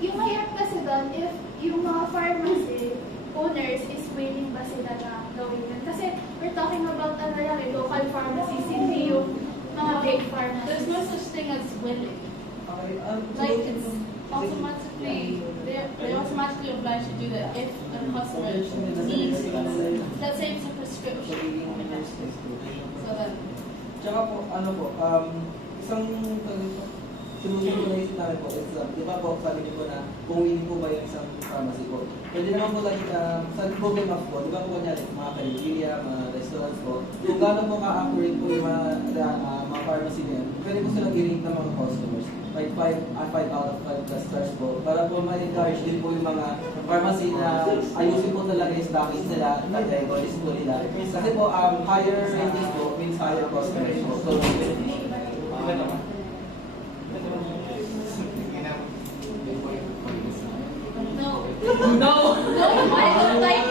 yung mahirap kasi doon, if yung mga pharmacy owners is willing ba sila na gawin yun? Kasi we're talking about ano lang, local pharmacies, hindi yung mga big pharmacies. There's no such thing as willing. Like, it's automatically, they're automatically obliged to do that if the customer needs it. Let's say it's a prescription. So then, Tsaka po, ano po, isang solution po naisip namin po is, di ba po, sabi niyo po na kung willing po ba yung isang pharmacy po. Pwede naman po like, sa problem of po, di ba po kunyari, mga carinderia, mga restaurants po, kung gano'n po ka-accurate po yung mga pharmacy na yan, pwede po silang i-rate ng mga customers. Like 5 out of 5 plus stars po. Para po ma-encourage din po yung mga pharmacy na ayusin po talaga yung stockings nila, categories po nila. Kasi po, higher ratings po means higher customers po. So, iba naman. no. No! I don't like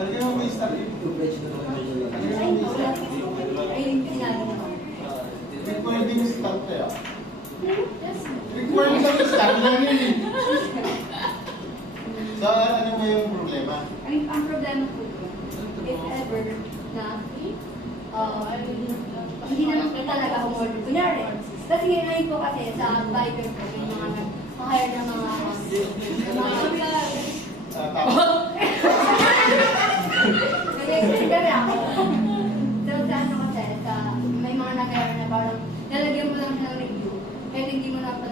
Talaga mo may start. Two-page na naman yung problema po doon, if ever na hindi naman po talaga umorder. Kunyari, kasi ngayon po kasi sa biker po, yung mga nag-hire ng mga Nag-explain ako. So, sa ano kasi, may mga nag-hire na parang lalagyan mo lang siya ng review, kahit hindi mo na pa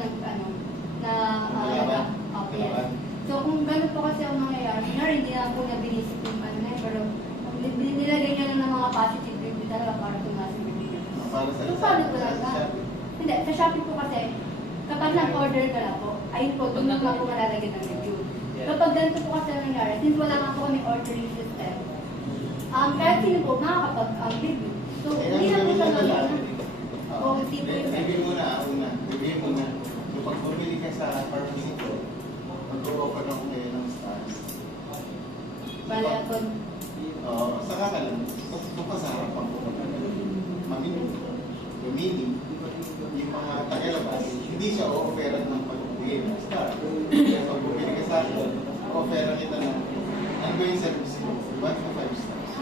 So, kung gano'n po kasi ang nangyayari, hindi na po na binisip yung ano na pero nilagay niya lang ng mga positive review talaga para tumaas yung review. So, paano po lang Hindi, sa Shopee po kasi, kapag nag-order ka lang po, ayun po, doon lang po malalagyan ng review. Kapag ganito po kasi ang nangyari, since wala nga po kami ordering system, kahit sino po makakapag-review. So, hindi na po siya nalagyan. O, hindi po yung Review muna. So, pag bumili ka sa pharmacy ko, mag-o-offer ako ngayon ng stars. bali ako. Oo, saka ka lang. Kung pa sa harapan ko, meaning, yung mga tagalabas, hindi siya o-offeran ng pag-uwi ng star. Kaya pag bumili ka sa akin, o-offeran kita ng ongoing service ko, 1 to 5 stars.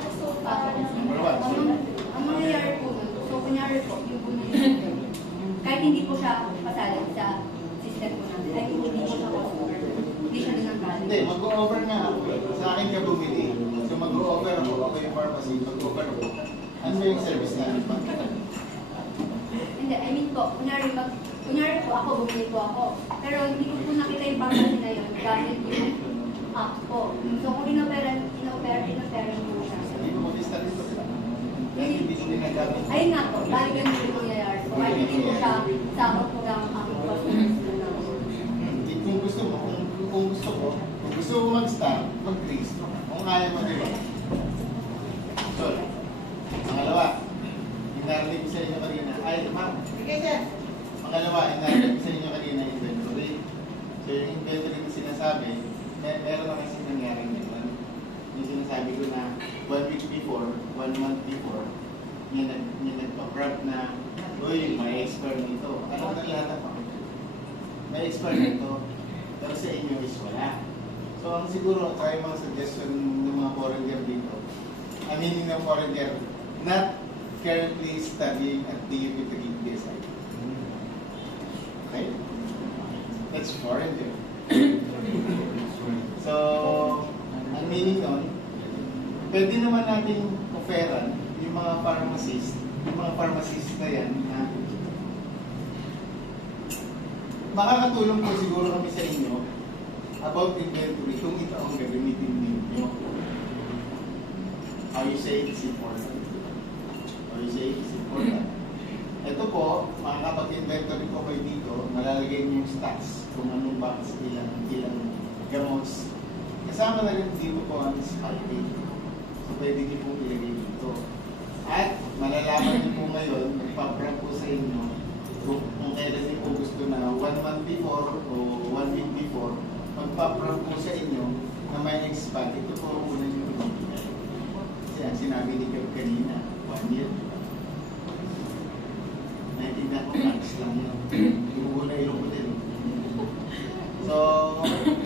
Number 1. Ang mangyayari po nun, so kunyari po, yung po kahit hindi po siya pasali sa system po namin, kahit hindi po siya customer, hindi siya din ang galing. Hindi, mag-o-offer nga ako. Sa akin ka bumili. So mag-o-offer ako yung pharmacy, mag-o-offer ako. Ano yung service namin? Hindi, I mean po, kunyari po ako, bumili po ako. Pero hindi ko po nakita yung pharmacy na yun gamit yung app po. So kung inoperan po siya. Hindi mo mag-lista dito. Dahil hindi ko ginagamit. Ayun nga po, bali ganun yung mangyayari po. Kahit hindi po siya sakot po lang ang aking customers na Kung gusto mo, kung gusto mo mag-start, mag-trace. Kung kaya mo, diba? So, pangalawa, yung narinig ko sa inyo kanina, pangalawa, yung narinig ko sa inyo kanina, inventory. So, yung inventory na sinasabi, meron na kasi nangyari ngayon. Yung sinasabi ko na 1 week before, 1 month before, yung nagpa-prep na, uy, may expert nito. Alam na lahat ang pakita. May expert nito. Pero sa inyo is wala. So, ang siguro, tayo mga suggestion ng mga foreigner dito, meaning ng foreigner, not currently studying at DUP Taguig DSI. Okay? That's foreigner. So, ang meaning nun, pwede naman nating offeran yung mga pharmacist na yan na makakatulong po siguro kami sa inyo about inventory kung ito ang gagamitin ninyo. How you say it's important. Ito po, makakapag-inventory po kayo dito, malalagay niyo yung stocks kung anong box, ilang gamots. Kasama na rin dito po ang spike. So pwede niyo pong ilagay dito. At malalaman niyo po ngayon, magpa-prep po sa inyo kung kailan niyo po gusto na 1 month before o 1 week before, magpa-prep po sa inyo na may expand. Ito po ang una niyo pinagigay. Kasi ang sinabi ni Kev kanina, 1 year. Naintindihan ko, max lang yun. Inuuna ilong ko din. So,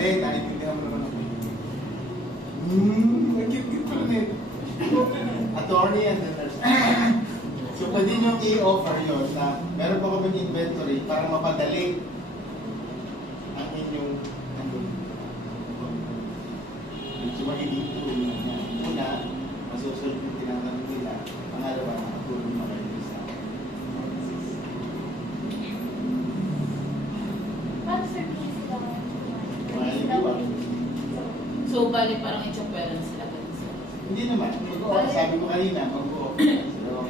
naintindihan mo naman ako. Nag-cute pa rin. Attorney and the nurse. So, pwede nyo i-offer yun na meron pa kami inventory para mapadali ang inyong medyo magiging tulong niya. Una, masusunod yung tinatanong nila. Pangalawa, nakatulong na kayo sa So, bali parang i-chopera na sila ganun sir. hindi naman. Sabi ko kanina, mag-o-offer. So,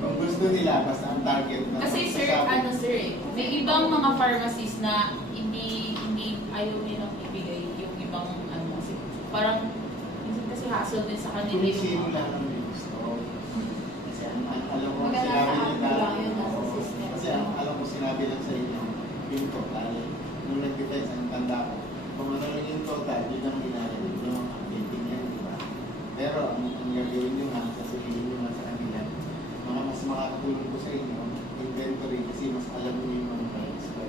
kung gusto nila, basta ang target na Kasi sir, may ibang mga pharmacies na hindi ayaw nilang ibigay yung ibang kasi parang minsan kasi hassle din sa kanila kung yung sino lang ang gusto. Kasi alam ko Maganda sinabi sa niyo app lang yun, nasa system. kasi alam ko sinabi lang sa inyo yung total. Nung nag-defense, ang tanda ko, kung ano lang yung total, yun ang ginagawa nyo, ang updating yan, di ba? Pero ang gagawin nyo nga, sasabihin nyo nga sa kanila, mga mas makakatulong ko sa inyo, inventory, kasi mas alam nyo yung mga price ko.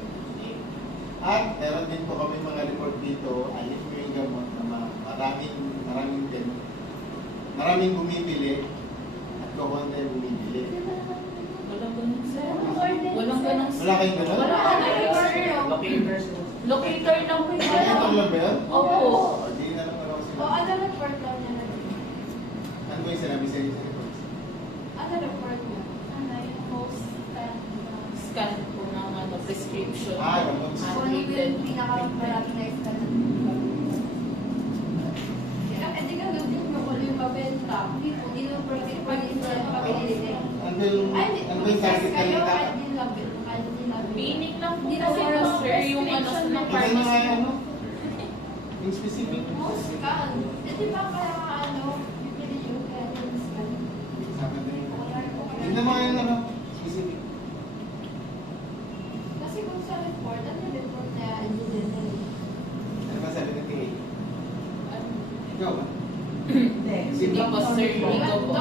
At meron din po kami mga report dito, alin mo yung gamot na maraming bumibili at kukunti yung bumibili. Walang ganun, sir. Walang ganun, sir. Wala kayong ganun? Wala kayong locator lang po Ay, ito lang ba yun? Opo. Hindi na lang ako O, sila. ano report daw niya na? Ano ba yung sinabi sa inyo sa reports? Ano report niya? Ano yung most Scan po ng prescription. Yung books. Kung ano po yung pinakamalaki na iskan. Hindi ka nung din makulo yung mabenta. Hindi naman perfect pa din sa pabili din. Ano yung target kayo, kanina? kahit din lang. Kahit din lang. Meaning lang po Hindi kasi na ito, po sir, yung ano sa ng Tignan nyo nga pharmacy. yung ano? Yung specific. Most scan. Eh, di ba kaya ano, bibili yung kaya yung scan? Sabi na yun. Tignan mo nga yung ano? Specific. Kasi kung sa report, ano yung report na engineer? Ano ba sabi ng tingin? Ikaw ba? Hindi po, sir. Hindi ko po.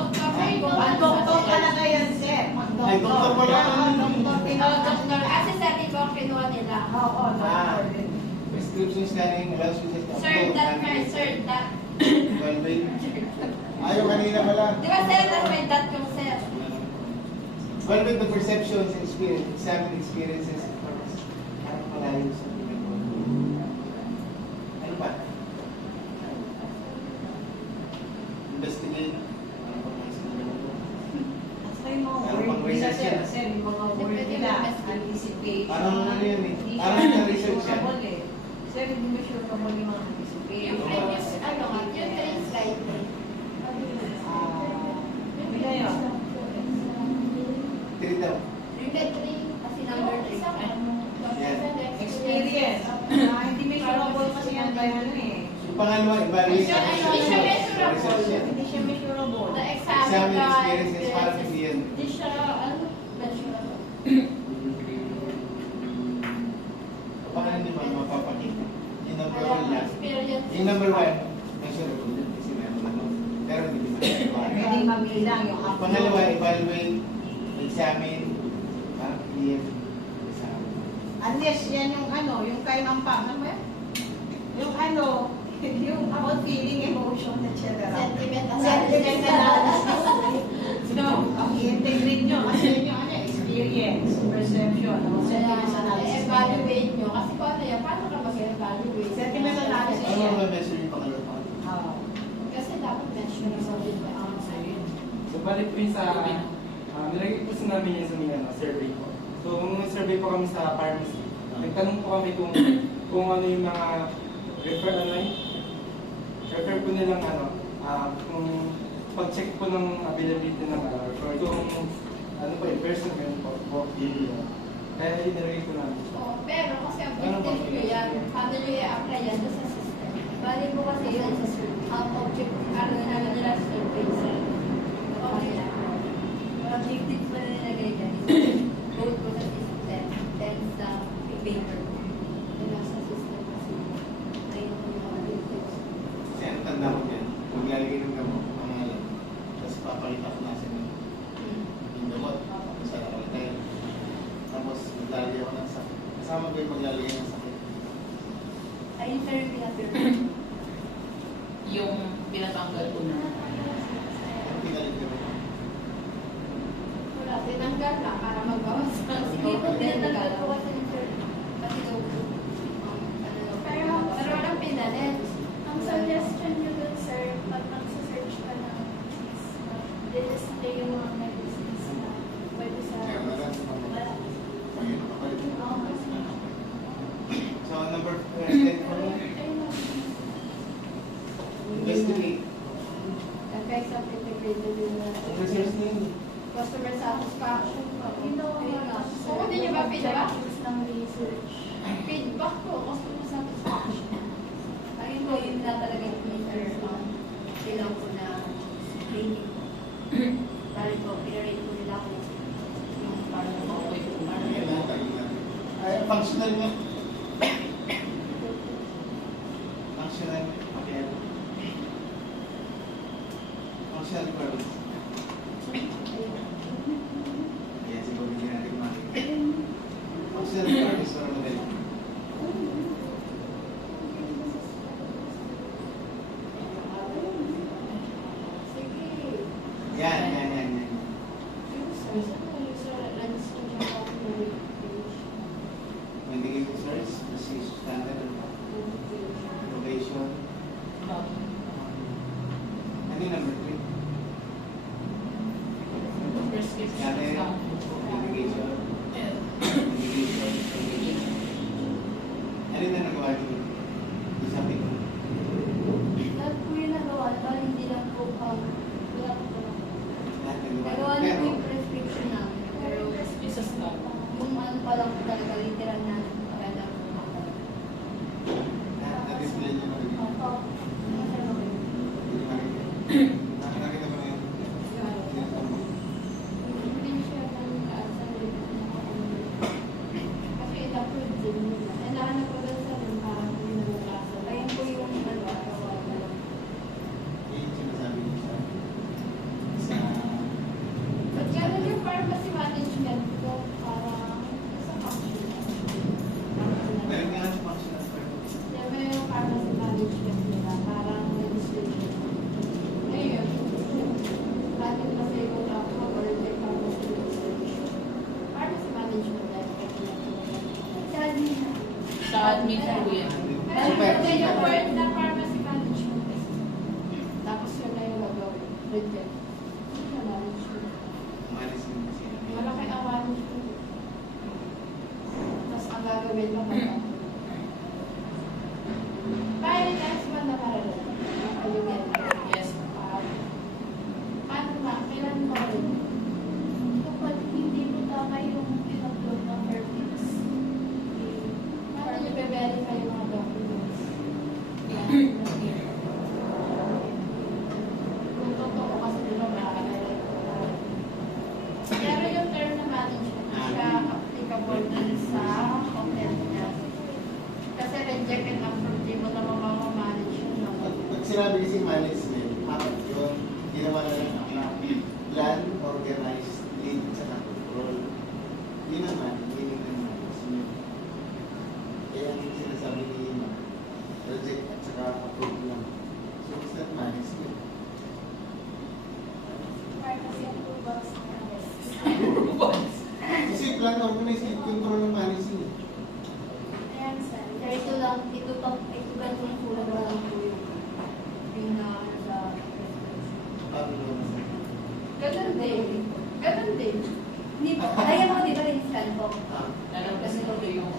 Mag-doktor talaga yan, sir. Ay, doktor pala. Doktor, kasi sa atin ko ang kinuha nila. Oo, Ah. doktor din. Prescription scanning allows users to Sir, that right, sir, that. Well, wait. Ayaw kanina pala. Di ba sir, that's my dot yung sir. Well, with the perceptions and experience, examine experiences and purpose. Parang malayo sa pinag-one. Ano pa? Investigate. Ano pa mga sabihin mo? At saka yung mga Meron word pang nila, research sir. yan. Sir, yung mga word Pwede nila, mag-investigate. anticipation. Parang ano yun eh. Hindi Parang siya na-research yan. measurable eh. Sir, hindi measurable yung mga anticipation. Yung previous, ano nga, yung train slide. Ano na yun? 3 daw. Hindi, train. Kasi number 3. Experience. Hindi measurable kasi yan kaya ano eh. Yung pangalawa, evaluate Siya, ano, hindi siya measurable. research yan. Hindi siya measurable. The Examine experiences, parang hindi yan. Hindi siya, ano, measurable. Baka hindi man mapapakita. Yung number Wala 1 lang. experience. Yung number 1, measurable din kasi meron naman. Pero hindi man Pwedeng mabilang yung upload. Pangalawa, evaluate, examine, parang hindi yan. Unless yan yung ano, yung kay Mampa, ano ba yan? Yung ano, yung about feeling, emotion, etc. Sentiment Sentiment analysis. So, i-integrate nyo kasi yun yung ano, experience, perception, sentiment analysis. Evaluate nyo. Kasi kung ano yan, paano ka mag-evaluate? Sentiment analysis. Ano ba measure yung pangalawa? Oo. Kasi dapat measurable ba ang So, balik po yun sa, nilagay po sa namin yun sa mga survey po. So, nung survey po kami sa pharmacy, nagtanong po kami kung ano yung mga refer po nilang kung pag-check po ng availability ng or kung ano po yung person yun po, kaya inilagay po namin. Oo, pero kasi objective nyo yan. Paano nyo i-apply yan sa system? Bali po kasi yun sa survey. Ang object, ano nila survey sa Objectives pa na nilagay dyan is both po sa system then sa paper po. nila sa system kasi. Ayun po yung objectives. Kasi ang tanda ko yan, maglalagay ng gamot, pangalan. Tapos papakita ko nasa yung gamot, kung saan nakalagay. Tapos maglalagay ako ng sakit. Kasama ko yung maglalagay ng sakit. Ayun sir yung pinapirma. Yung pinatanggal po na. Ang pinalit ko. Wala, tinanggal lang para magbawas. Sige po, pinatanggal po kasi yung sir. Kasi daw po, Pero walang pinalit. Ang suggestion nyo dun, sir, pag nagsa-search ka ng display yung mga medicines na pwede sa... Kaya wala sa mga ayun, nakapalit mo. So, number 4, investigate. Effects of integrated Research na yun. customer satisfaction po. Ayun nga. So, hindi nyo ba feedback? Objectives ng research. Feedback po, customer satisfaction. ayun po yung na talaga yung meter kailangan po na training po. Bali po, pinarate po nila ako yung parang Okay po. Ay, functional nga. Functional. Okay. Functional requirements. Ayan, siguro hindi natin makikita. Functional requirements para madali. Ito yung number 3. Prescription Scanner, sa medication, medication. Ano na nagawa niyo? Isabi ko. Lahat po yung nagawa, bali hindi lang po, wala po po. Lahat nagawa. Nagawa na po Pero, yung prescription namin. Pero isa stop. yung ano pa lang po talaga, literal na kaya lang po. lahat na-display niyo na rin. Opo. Nakakita mo na yun? Hindi siya ng sarili ko na ako. Kasi ito po din nila. Kailangan na po doon sa nung parang hindi nababasa. Ayun po yung ano, nagawa na lang. Yung sinasabi niyo sa But gano'n yung pharmacy management ko para sa function. meron nga sa functional part. Yan may yung pharmacy management nila, parang legislation. Ngayon, bakit kasi yung ako or the pharmacy legislation? Pharmacy management dahil kaya Sa admin na. Sa admin po yan. Pero Super. yung word na pharmacy management kasi. Tapos yun na yung gagawin. Reject. Yun na management. Umalis din kasi. Malaki ang management. Tapos ang gagawin mo kaya. Pilot test man na parallel. Ayun. Yes. Paano ba? Kailan mo rin? Kapag hindi mo tama yung in-upload ng permits, Paano nyo be-verify yung mga documents? Kung totoo kasi diba makakalain ko. Pero yung term na management, siya applicable din sa content niya. Kasi reject and approve, di mo naman mamamanage yun. No? Pag sinabi kasi management, apat yun. Ginawa na lang na plan, organize, lead, saka control. Yun naman, meaning ng management. Kaya ang sinasabi ni reject at saka approve lang. So it's not management. pharmacy approvals na Kasi plan, organize, lead, control ng management. Ayan, sir. Pero ito lang, ito ganito lang kulang na lang po yung na ano sa Paano naman? Ganun din. Ganun din. hindi po, kaya mga dito rin scan po. Alam kasi ito yung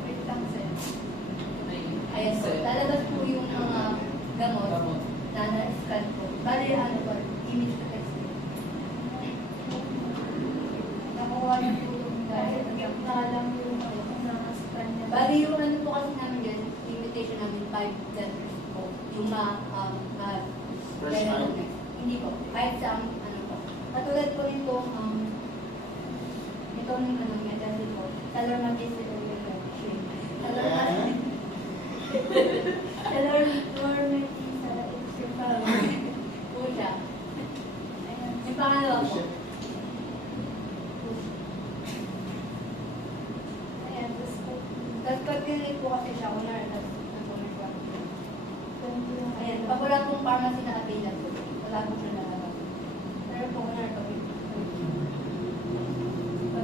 Wait lang, sir. Ayan po, lalabas po yung mga gamot na na-scan po. Bali, ano po, image to text po. Nakuha na po yung Dahil dahil nagkalang yung nakaspan niya. bali yung ano po kasi namin dyan, invitation namin 5 letters po. Yung First time. hindi po, kahit sa ano po. Katulad po nito, itong ano nga dati po, Salarmatis Evaluation. Salarmatis po siya. Ayan. Yung pangalawa po, Ayan, tapos tapos pag pinili po kasi siya, kunwari, tapos nag-comment po. ganito yung Ayan, pag wala pong pharmacy na available, wala po siya lalabas. Pero po, kunwari, pag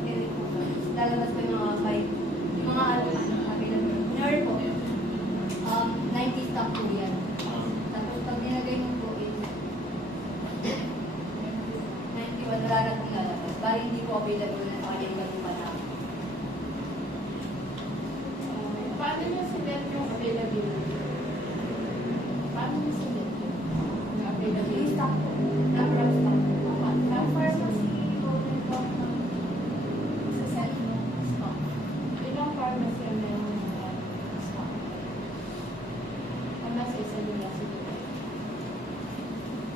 pinili po, lalabas po yung mga 5, yung mga ano, available. Kunwari po, 90 stock po yan. Tapos pag nilagay mo po is 91, wala na pong lalabas. Bali hindi po available na sa kanya yung pa na. Paano nyo select yung availability? Paano nyo select yung Yung availability? stock po, number of stock. Tama. Ang pharmacy open po ng sa set mo stock. Ilang pharmacy ang meron ng stock? Ang nasa isa nila siguro.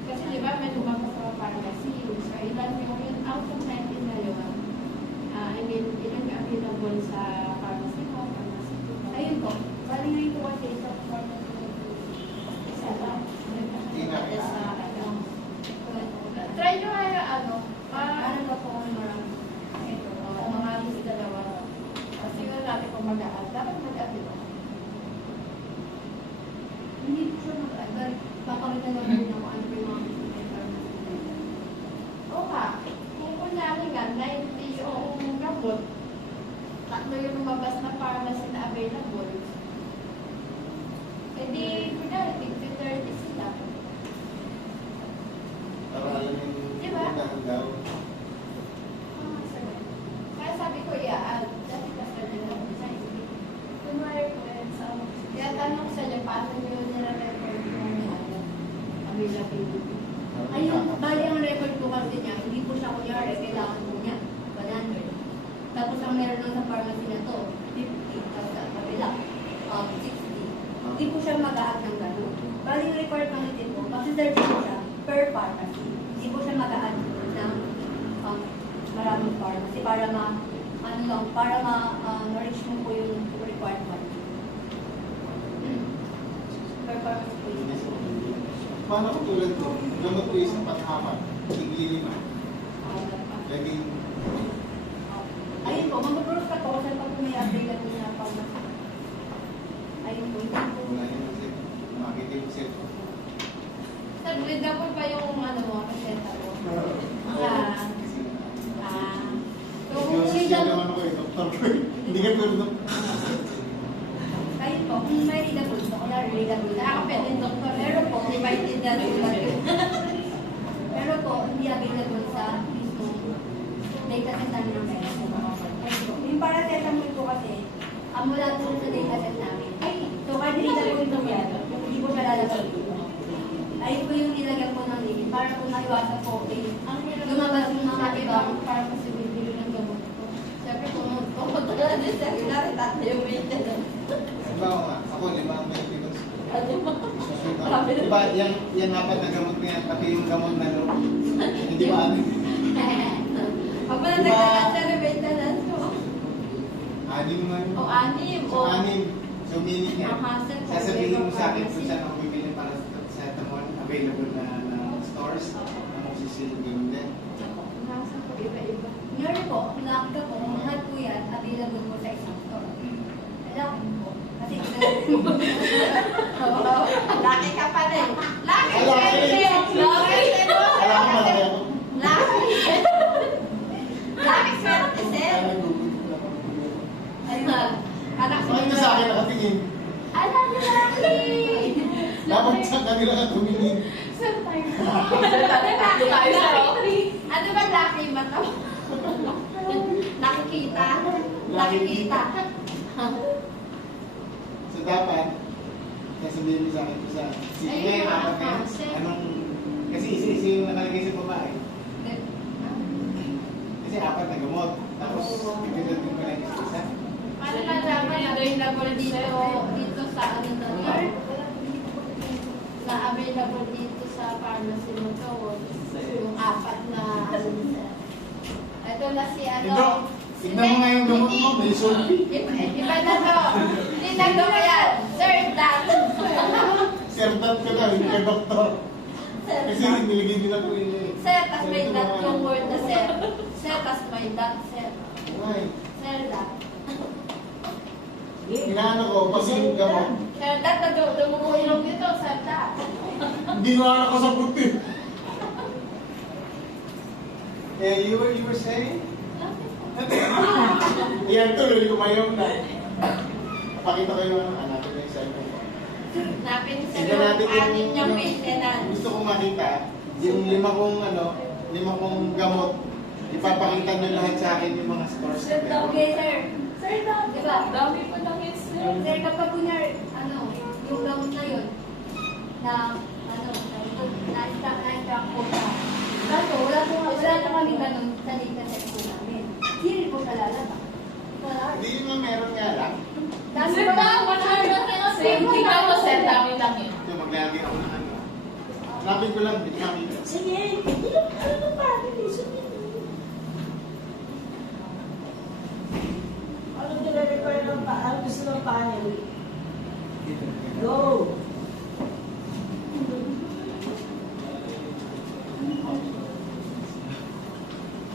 Kasi di ba may lumabas sa pharmacy, so ilan yung out of 19 na yun, I mean, ilan yung available sa pharmacy mo, pharmacy ko. Ayun po, bali ngayon po kasi sa pharmacy. Isa lang. Tingnan. Sa ano. Try nyo kaya ano, Ano ba po ang marami? Ito, mga gusto dalawa. Kasi nga natin kung mag-aal, dapat mag-aal ba? hindi po siya mag-agal. Papakita lang po na kung ano po yung mga gusto ng pharmacy. Oo nga, kung kunyari nga, 90 yung gamot, tatlo yung lumabas na pharmacy na available, eh di, kunyari, 30 sila. availability. Ayun, bali ang record po kasi niya, hindi po siya kunyari, kailangan po niya 100. Tapos ang meron lang sa pharmacy na to, 50, tapos sa kabila, 60. Hindi po siya mag-a-add ng gano'n. Bali yung record natin po, consider po siya per pharmacy. Hindi po siya mag-a-add ng maraming pharmacy para ma-reach mo po yung required one. Per pharmacy po yun. Paano ko tulad ko? Gamot ko isang pathaman. Tigilin mo. Laging Ayun po, mag-approve ka po kasi pag may available na pharmacy. Ayun po, hindi po. wala yun kasi makikita yung set. Sir, readable ba yung ano mo, reseta mo? So, Yung kung siya readable, naman ako eh, doktor ko eh. Hindi ka tulad. ayun po, kung may readable po, kaya readable na. Nakakapwede yung doktor. Pero po, Hindi maintindihan sulat yun. pero po, hindi available sa mismo dataset namin ng medicine. Ayun po, yung paracetamol po kasi, mula po sa dataset namin. So, kahit readable po yan, hindi po siya lalabas dito. Ayun po yung nilagyan po ng limit para po maiwasan po Ang hirap lumabas yung mga ibang para kasi bibili ng gamot ko. Siyempre, pumunta na din sa kinari, tatlo yung maintenance. Halimbawa nga, ako 5 ang maintenance. Marami na. Diba, yan apat na gamot niya, pati yung gamot na loob. Hindi ba ano? Pag pala nagkakat sa maintenance ko. 6 man. O, 6. So, 6. So, meaning niya, Ang hassle po, sasabihin mo sa akin pharmacy. kung saan ako bibili para sa tamon available na stores na magsisilong ganun din. Nasa ko, iba-iba. Ngayon po, nakita po, kung lahat po yan, available po sa isang store. Kailangan po. Kasi Laki ka pa rin. Laki! Laki! Laki! Alam ko malaki ako. Laki! Laki swerte, sir. Anak ko Bakit ka sa akin nakatingin? Alam niyo, laki! Dapat sa kanila ka tumingin. Sir, tayo tayo. Ano ba laki mata? Nakikita. Nakikita. So, dapat, sasabihin mo sa akin kung saan. Sige, Ayun, apat na yan. sir. Anong, kasi isa-isa yung nakalagay sa babae. Kasi 4 na gamot. Tapos, bibigyan din pala yung isa. Paano malaman na available dito sa ano na to? Na available dito sa pharmacy mo to. Yung 4 na ano nila. Ito na si ano. Tignan mo nga yung gamot mo, may sulfi. Iba na to. Hindi na to kaya. Sir, that. Serdat ka lang, hindi ka doktor. Kasi niligay din ako yun eh. Sir, tas may dot yung word na sir. Sir, tas may dot, sir. Why? Sir, dot. Inaano ko, kasi yung gamot, Sir, dot, dumumulong dito, sir, dot. hindi ko ako sa puti. You were saying? Yan tuloy, lumayaw na. Pakita ko yung natin yung cellphone ko. Napin sa Tignan natin yung atin niyang maintenance. Gusto ko makita, yung 5 kong gamot, ipapakita nyo lahat sa akin yung mga stores na meron. Okay, sir. Sir, dami Diba? dami pa lang yun, sir. Sir, kapag kunyari, yung gamot na yun, na na-extract po siya. Kaso, wala na kami ganun sa dataset po namin. Hindi po siya lalabas. Hindi yun nga meron nga lang. Dami Sir, pa. 100 Same, tingnan mo, sir, dami lang yun. Ito, maglalagay ako ng ano. Hanapin ko lang, di ko makita. Sige, hindi lang ano pa, hindi Anong nire-require ng ano gusto ng panel? Go!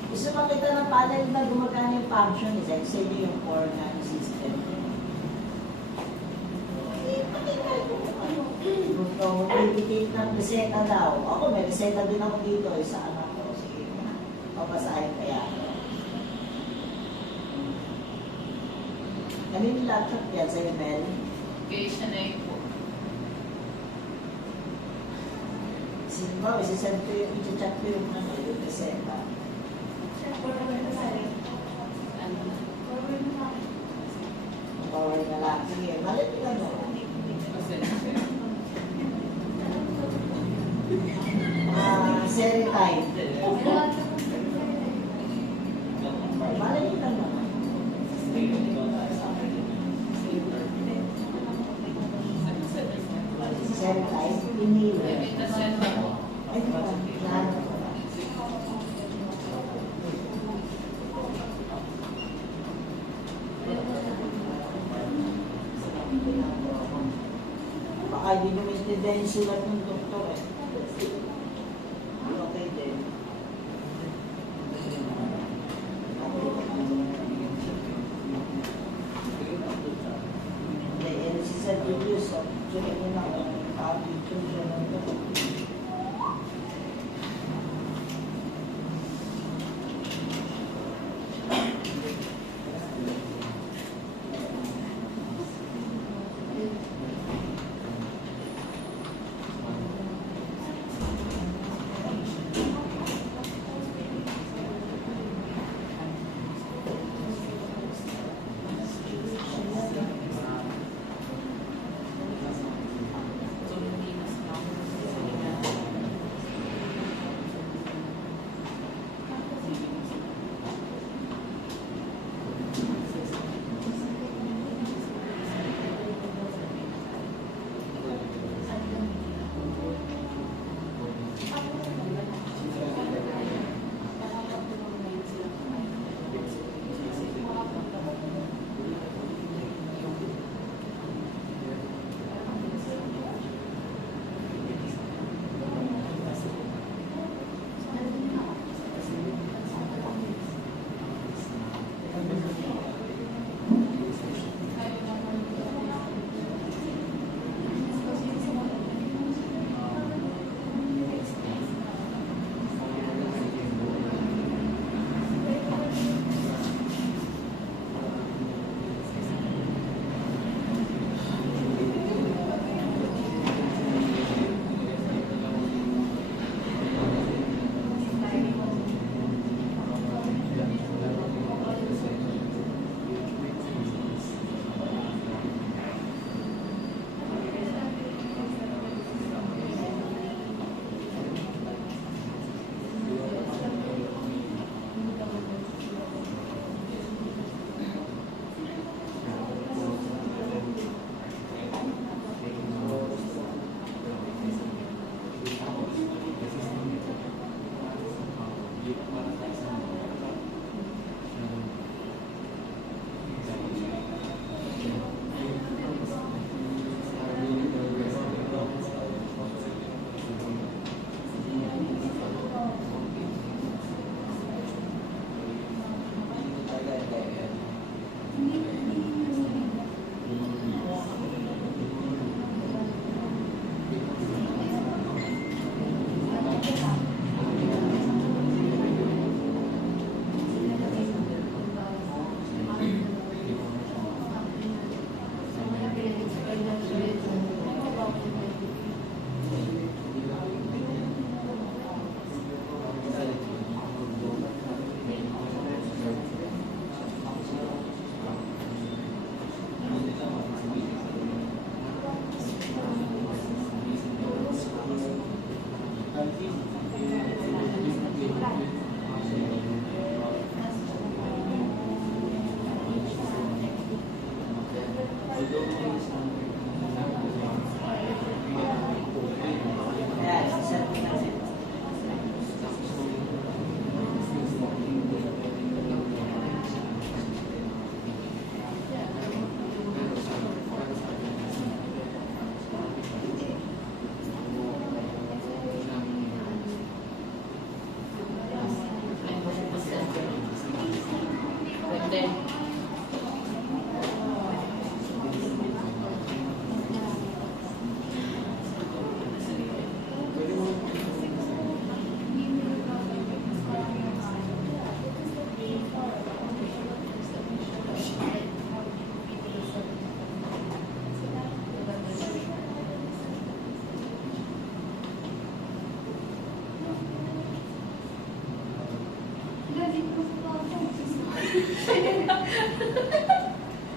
Gusto makita ng panel na gumagana yung function is like, say yung core na system. Pakita ko ano. Kung indicate ng reseta daw. Ako may reseta din ako dito, sa anak ko. Sige, papasahin kaya. Kanino laptop yan? Sa'yo, Mel? Okay, siya na yun po. Sino ba? Isisend ko yung, i-chat ko yung ano, yung reseta. Power na lang. Sige, malit yung ano. Seritide. Wala na po. Malay kita naman. Seritide, inhaler. Itasend ako. Ay, di ba? Nahanap ko na. Baka hindi nyo maintindihan yung sulat ng doktor eh. Okay din. Hindi, yan si Sir Julius. Sulat nyo na kung pa-picture siya ng doktor.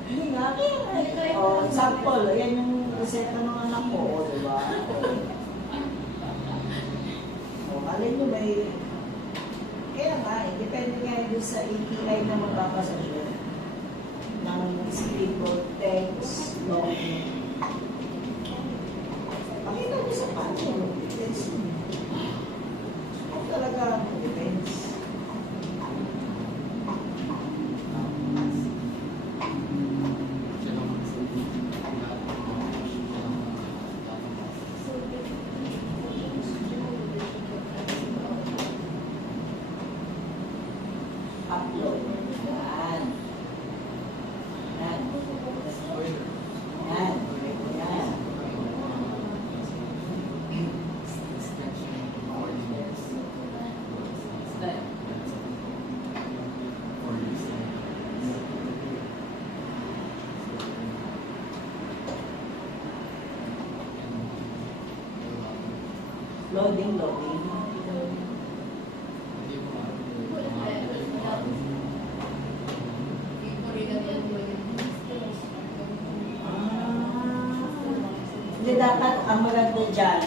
Hindi nga. Oh, example, yan yung reseta ng anak ko, o, diba? O, alin nyo may... Kaya nga, depende nga yun sa API na magbabasa nyo. Ng speed or text, login. Pakita nyo sa panyo. Depends nyo. Kung talaga, depends. Upload. Yan. Yan. Yan. Yan. Loading, loading. Hindi dapat ang maganda dyan,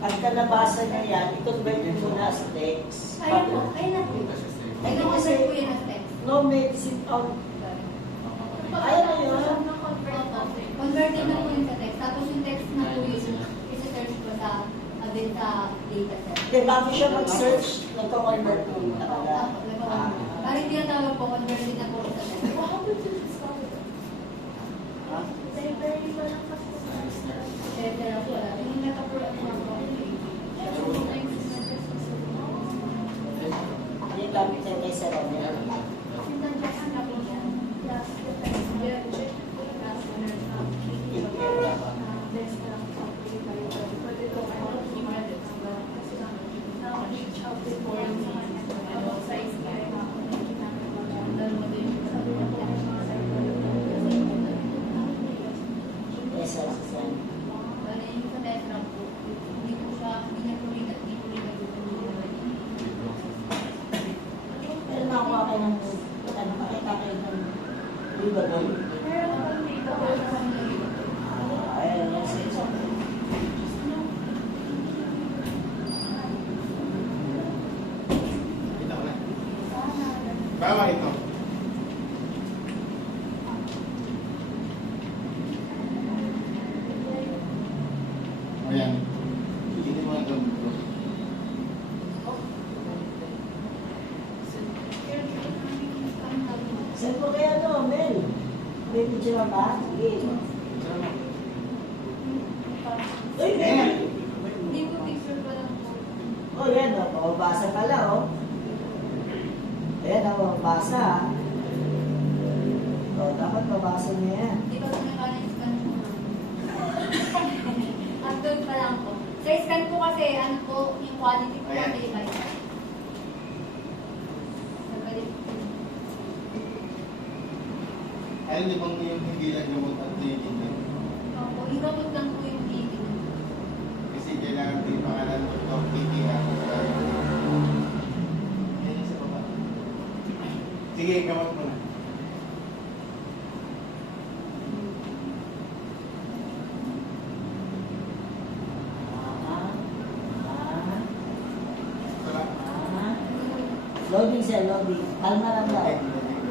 pagka nabasa na yan, i-convert mo na sa text. Ayun po, ayun na po. Ay, Ayun kasi po yun ang text. no medicine out. Ayaw na yun. Converted na po yun sa text. Tapos yung text na po yun, isa-search ko sa din sa dataset. Okay, bago siya mag-search, nagko-convert mo na pala. Parang hindi na tawag po, converted na po sa text. What happened to this color? Ha? Library ba lang kasi? Pwede lang po. Yung nakapulat mo ako. Yung gamit niya kay Sir Romero. Yes, sir. Bale, yung sa Tesla po, hindi po siya, hindi niya po rin, hindi po rin Pero nakuha kayo ng, ano, makita kayo ng liba doon. Meron akong dito. Ayan, yes, yes. Kita ko na. Bawal ito. Ayan. Hindi mo ang gamit ko. Saan po kaya no, Mel? May picture ba? Sige. Uy, Mel! Hindi po picture pa lang po. Oh, yan o. Pababasa pala, oh. Ayan o, mabasa. Oh, dapat mabasa niya yan. Hindi pa po naka-scan po. Upload pa lang po. Sa scan po kasi, ano po, yung quality po Ayan. kasi iba. Nabalik po. Ayun, di bang yung hindi lang gamot at tinitin? Opo, igamot lang po yung TV. Kasi kailangan din pangalan ng TTR. Yan yung sa baba. Sige, gamot mo na. Loading siya, loading. Kalma lang daw. Okay.